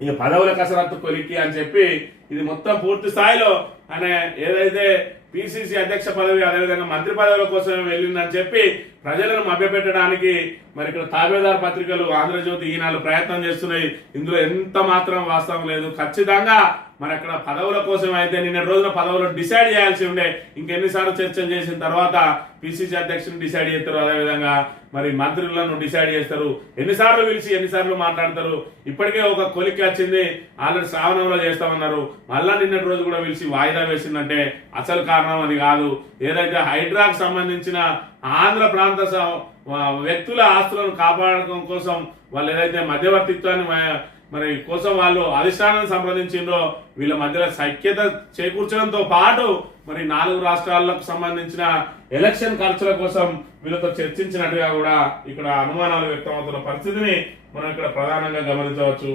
ఇక పదవుల కసరత్తు కొలిక్కి అని చెప్పి ఇది మొత్తం పూర్తి స్థాయిలో ఆయన ఏదైతే పిసిసి అధ్యక్ష పదవి అదేవిధంగా మంత్రి పదవుల కోసమే వెళ్ళిందని చెప్పి ప్రజలను మభ్యపెట్టడానికి మరి ఇక్కడ తాబేదార్ పత్రికలు ఆంధ్రజ్యోతి ఈనాడు ప్రయత్నం చేస్తున్నాయి. ఇందులో ఎంత మాత్రం వాస్తవం లేదు. ఖచ్చితంగా మరి అక్కడ పదవుల కోసం అయితే నిన్న రోజున పదవులు డిసైడ్ చేయాల్సి ఉండే. ఇంకెన్నిసార్లు చర్చలు చేసిన తర్వాత పిసిసి అధ్యక్షుని డిసైడ్ చేస్తారు, అదేవిధంగా మరి మంత్రులను డిసైడ్ చేస్తారు. ఎన్నిసార్లు పిలిచి ఎన్నిసార్లు మాట్లాడతారు. ఇప్పటికే ఒక కొలిక్కి వచ్చింది, ఆల్రెడీ శ్రావణంలో చేస్తామన్నారు. మళ్ళా నిన్నటి రోజు కూడా పిలిచి వాయిదా వేసిందంటే అసలు కారణం అది కాదు. ఏదైతే హైడ్రాకు సంబంధించిన ఆంధ్ర ప్రాంత వ్యక్తుల ఆస్తులను కాపాడడం కోసం వాళ్ళు ఏదైతే మధ్యవర్తిత్వాన్ని మరి కోసం వాళ్ళు అధిష్టానాన్ని సంప్రదించిందో వీళ్ళ మధ్యలో సఖ్యత చేకూర్చడంతో పాటు మరి 4 రాష్ట్రాలకు సంబంధించిన ఎలక్షన్ ఖర్చుల కోసం వీళ్ళతో చర్చించినట్టుగా కూడా ఇక్కడ అనుమానాలు వ్యక్తమవుతున్న పరిస్థితిని మనం ఇక్కడ ప్రధానంగా గమనించవచ్చు.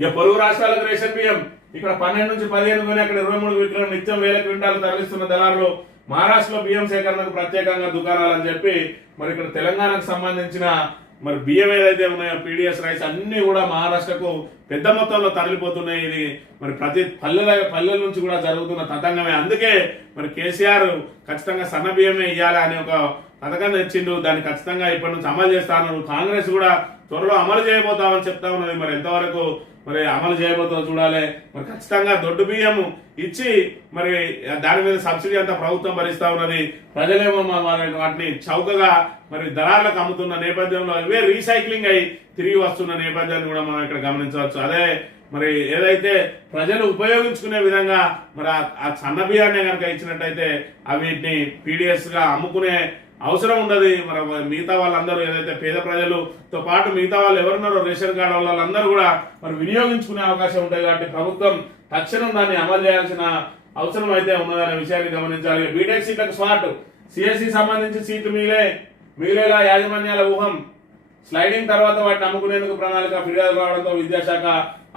ఇక పొరుగు రాష్ట్రాలకు రేషన్ బియ్యం ఇక్కడ 12 నుంచి 15 కొని అక్కడ 23 విక్రయం నిత్యం 1000 క్వింటాలు తరలిస్తున్న దళారులు మహారాష్ట్రలో బియ్యం సేకరణకు ప్రత్యేకంగా దుకాణాలు అని చెప్పి మరి ఇక్కడ తెలంగాణకు సంబంధించిన మరి బియ్యం ఏదైతే ఉన్నాయో పీడిఎస్ రైస్ అన్ని కూడా మహారాష్ట్రకు పెద్ద మొత్తంలో తరలిపోతున్నాయి. ఇది మరి ప్రతి పల్లెల నుంచి కూడా జరుగుతున్న తతంగమే. అందుకే మరి కేసీఆర్ ఖచ్చితంగా సన్న బియ్యమే ఇవ్వాలా అని ఒక పథకం తెచ్చిండు. దాన్ని ఖచ్చితంగా ఇప్పటి నుంచి అమలు చేస్తాను. కాంగ్రెస్ కూడా త్వరలో అమలు చేయబోతామని చెప్తా ఉన్నది. మరి ఎంతవరకు మరి అమలు చేయబోతుందో చూడాలి. మరి ఖచ్చితంగా దొడ్డు బియ్యం ఇచ్చి మరి దాని మీద సబ్సిడీ అంతా ప్రభుత్వం భరిస్తా ఉన్నది. ప్రజలేమో వాటిని చౌకగా మరి దళాలకు అమ్ముతున్న నేపథ్యంలో ఇవే రీసైక్లింగ్ అయి తిరిగి వస్తున్న నేపథ్యాన్ని కూడా మనం ఇక్కడ గమనించవచ్చు. అదే మరి ఏదైతే ప్రజలు ఉపయోగించుకునే విధంగా మరి ఆ సన్న బియ్యాన్ని కనుక ఇచ్చినట్టయితే వీటిని పీడిఎస్ గా అమ్ముకునే అవసరం ఉండదు. మరి మిగతా వాళ్ళందరూ ఏదైతే పేద ప్రజలతో పాటు మిగతా వాళ్ళు ఎవరున్నారో రేషన్ కార్డు వాళ్ళందరూ కూడా మరి వినియోగించుకునే అవకాశం ఉంటుంది. కాబట్టి ప్రభుత్వం తక్షణం దాన్ని అమలు చేయాల్సిన అవసరం అయితే ఉన్నదనే విషయాన్ని గమనించాలి. బీటెక్ సీట్లకు స్మార్ట్ సిఎస్సి సంబంధించి సీట్లు మిగిలేలా యాజమాన్యాల ఊహం స్లైడింగ్ తర్వాత వాటిని అమ్ముకునేందుకు ప్రణాళిక ఫిర్యాదు రావడంతో విద్యాశాఖ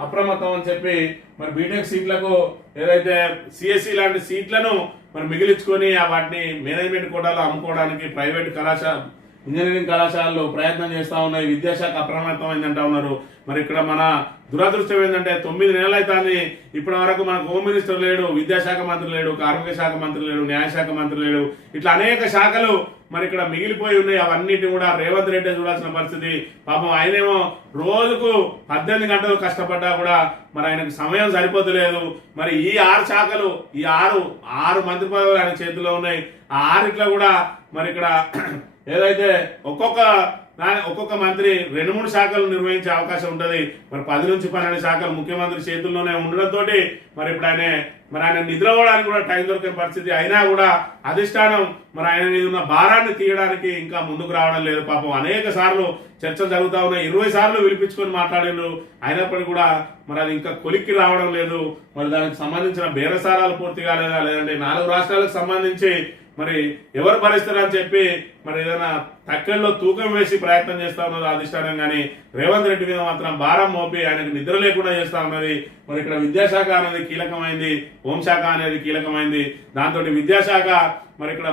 అప్రమత్తం అని చెప్పి మరి బీటెక్ సీట్లకు ఏదైతే సిఎస్సి లాంటి సీట్లను మరి మిగిలించుకొని వాటిని మేనేజ్మెంట్ కోటాలో అమ్ముకోవడానికి ప్రైవేట్ ఇంజనీరింగ్ కళాశాలలు ప్రయత్నం చేస్తా ఉన్నాయి. విద్యాశాఖ అప్రమత్తమైందంటా ఉన్నారు. మరి ఇక్కడ మన దురదృష్టం ఏంటంటే 9 నెలలు అవుతుంది ఇప్పటి వరకు మనకు హోమ్ మినిస్టర్ లేడు, విద్యాశాఖ మంత్రి లేడు, కార్మిక శాఖ మంత్రి లేడు, న్యాయశాఖ మంత్రి లేడు. ఇట్లా అనేక శాఖలు మరి ఇక్కడ మిగిలిపోయి ఉన్నాయి. అవన్నిటిని కూడా రేవంత్ రెడ్డి చూడాల్సిన పరిస్థితి. పాపం ఆయనేమో రోజుకు 18 గంటలు కష్టపడ్డా కూడా మరి ఆయనకు సమయం సరిపోతలేదు. మరి ఈ 6 శాఖలు ఈ 6 మంత్రి పదవులు ఆయన చేతిలో ఉన్నాయి. ఆ 6 కూడా మరి ఇక్కడ ఏదైతే ఒక్కొక్క మంత్రి 2-3 శాఖలు నిర్వహించే అవకాశం ఉంటది. మరి 10 నుంచి 12 శాఖలు ముఖ్యమంత్రి చేతుల్లోనే ఉండడంతో మరి ఇప్పుడు ఆయన నిద్రపోవడానికి కూడా టైం దొరికే పరిస్థితి. అయినా కూడా అధిష్టానం మరి ఆయన మీద ఉన్న భారాన్ని తీయడానికి ఇంకా ముందుకు రావడం లేదు. పాపం అనేక సార్లు చర్చలు జరుగుతా ఉన్నాయి. 20 సార్లు పిలిపించుకొని మాట్లాడిండ్రు. అయినప్పటికీ కూడా మరి అది ఇంకా కొలిక్కి రావడం లేదు. మరి దానికి సంబంధించిన బేరసారాలు పూర్తి కాలేదా, లేదంటే 4 రాష్ట్రాలకు సంబంధించి మరి ఎవరు భరిస్తారని చెప్పి మరి ఏదైనా తక్కల్లో తూకం వేసి ప్రయత్నం చేస్తా ఉన్నది అధిష్టానం. కానీ రేవంత్ రెడ్డి మీద మాత్రం భారం మోపి ఆయనకు నిద్ర లేకుండా చేస్తా ఉన్నది. మరి ఇక్కడ విద్యాశాఖ అనేది కీలకమైంది, హోంశాఖ అనేది కీలకమైంది. దాంతో విద్యాశాఖ మరి ఇక్కడ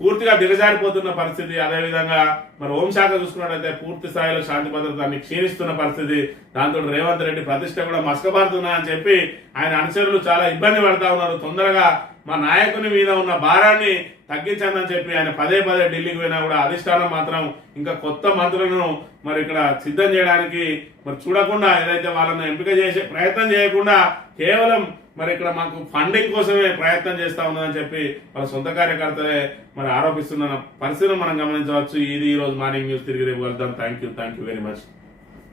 పూర్తిగా దిగజారిపోతున్న పరిస్థితి. అదేవిధంగా మరి హోంశాఖ చూసుకున్నట్టయితే పూర్తి స్థాయిలో శాంతి భద్రతని క్షీణిస్తున్న పరిస్థితి. దాంతో రేవంత్ రెడ్డి ప్రతిష్ట కూడా మసకబారుతున్నా అని చెప్పి ఆయన అనుచరులు చాలా ఇబ్బంది పడతా ఉన్నారు. తొందరగా మా నాయకుని మీద ఉన్న భారాన్ని తగ్గించాలని చెప్పి ఆయన పదే ఢిల్లీకి పోయినా కూడా అధిష్టానం మాత్రం ఇంకా కొత్త మంత్రులను మరి ఇక్కడ సిద్ధం చేయడానికి మరి చూడకుండా ఏదైతే వాళ్ళని ఎంపిక చేసే ప్రయత్నం చేయకుండా కేవలం మరి ఇక్కడ మాకు ఫండింగ్ కోసమే ప్రయత్నం చేస్తా ఉన్నదని చెప్పి వాళ్ళ సొంత కార్యకర్తలే మరి ఆరోపిస్తున్న పరిస్థితిని మనం గమనించవచ్చు. ఇది ఈ రోజు మార్నింగ్ న్యూస్. తిరిగి రేపు వెళ్దాం. Thank you very much.